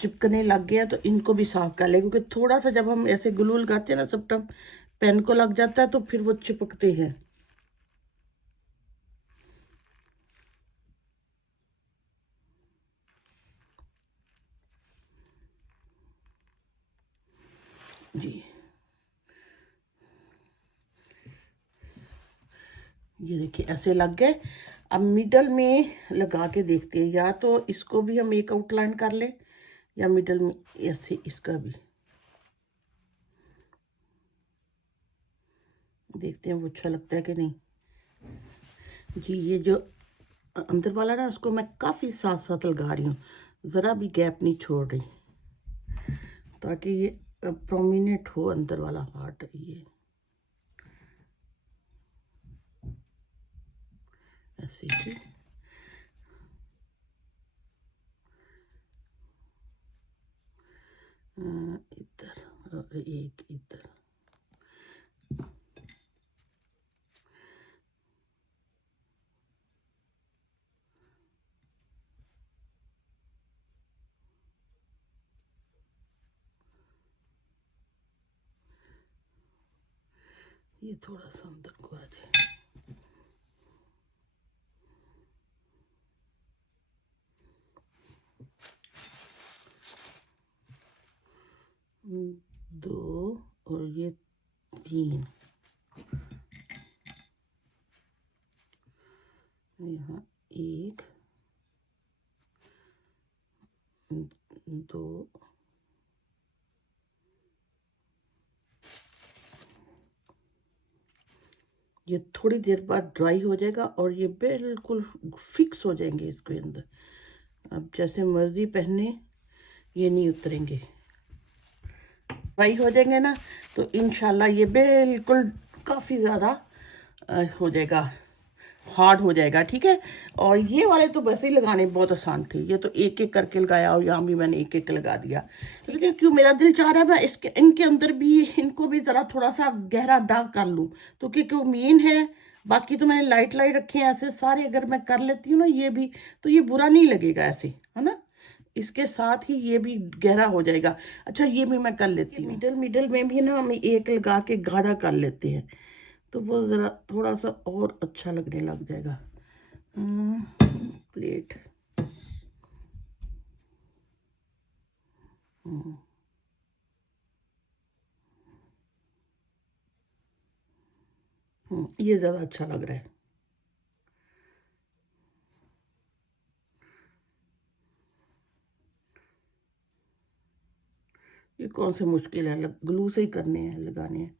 चिपकने लग गया तो इनको भी साफ कर ले, क्योंकि थोड़ा सा जब हम ऐसे ग्लू लगाते हैं ना सब टाइम पेन को लग जाता है तो फिर वो चिपकते हैं। जी ये देखिए ऐसे लग गए। अब मिडल में लगा के देखते हैं, या तो इसको भी हम एक आउटलाइन कर ले या मिडल में ऐसे इसका भी देखते हैं वो अच्छा लगता है कि नहीं। जी ये जो अंदर वाला ना उसको मैं काफ़ी साथ साथ लगा रही हूँ, ज़रा भी गैप नहीं छोड़ रही, ताकि ये प्रोमिनेंट हो अंदर वाला पार्ट। ये ऐसे ही इधर और एक इधर। ये थोड़ा सा अंदर को आ जाए। दो और ये तीन, यहाँ एक दो ये थोड़ी देर बाद ड्राई हो जाएगा और ये बिल्कुल फिक्स हो जाएंगे इसके अंदर। अब जैसे मर्जी पहने ये नहीं उतरेंगे, ड्राई हो जाएंगे ना तो इंशाल्लाह ये बिल्कुल काफ़ी ज़्यादा हो जाएगा, हार्ड हो जाएगा। ठीक है, और ये वाले तो वैसे ही लगाने बहुत आसान थे, ये तो एक एक करके लगाया और यहाँ भी मैंने एक एक लगा दिया। लेकिन क्यों मेरा दिल चाह रहा है मैं इसके इनके अंदर भी इनको भी ज़रा थोड़ा सा गहरा डार्क कर लूँ, तो क्योंकि वो मेन है। बाकी तो मैंने लाइट लाइट रखे हैं ऐसे सारे, अगर मैं कर लेती हूँ ना ये भी तो ये बुरा नहीं लगेगा ऐसे, है ना। इसके साथ ही ये भी गहरा हो जाएगा। अच्छा ये भी मैं कर लेती हूँ, मिडल मिडल में भी ना हम एक लगा के गाढ़ा कर लेते हैं, तो वो ज़रा थोड़ा सा और अच्छा लगने लग जाएगा। प्लेट ये ज़्यादा अच्छा लग रहा है। ये कौन से मुश्किल है, ग्लू से ही करने हैं, लगाने हैं।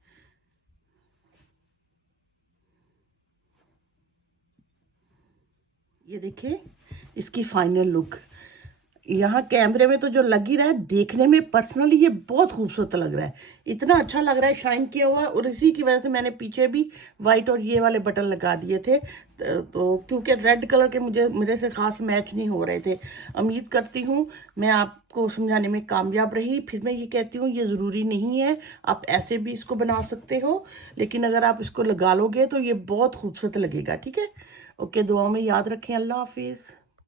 ये देखिए इसकी फाइनल लुक। यहाँ कैमरे में तो जो लग ही रहा है, देखने में पर्सनली ये बहुत खूबसूरत लग रहा है, इतना अच्छा लग रहा है शाइन किया हुआ। और इसी की वजह से मैंने पीछे भी वाइट और ये वाले बटन लगा दिए थे, तो क्योंकि रेड कलर के मुझे मेरे से खास मैच नहीं हो रहे थे। उम्मीद करती हूँ मैं आपको समझाने में कामयाब रही। फिर मैं ये कहती हूँ ये ज़रूरी नहीं है, आप ऐसे भी इसको बना सकते हो, लेकिन अगर आप इसको लगा लोगे तो ये बहुत खूबसूरत लगेगा। ठीक है, ओके, दुआ में याद रखें। अल्लाह हाफिज़।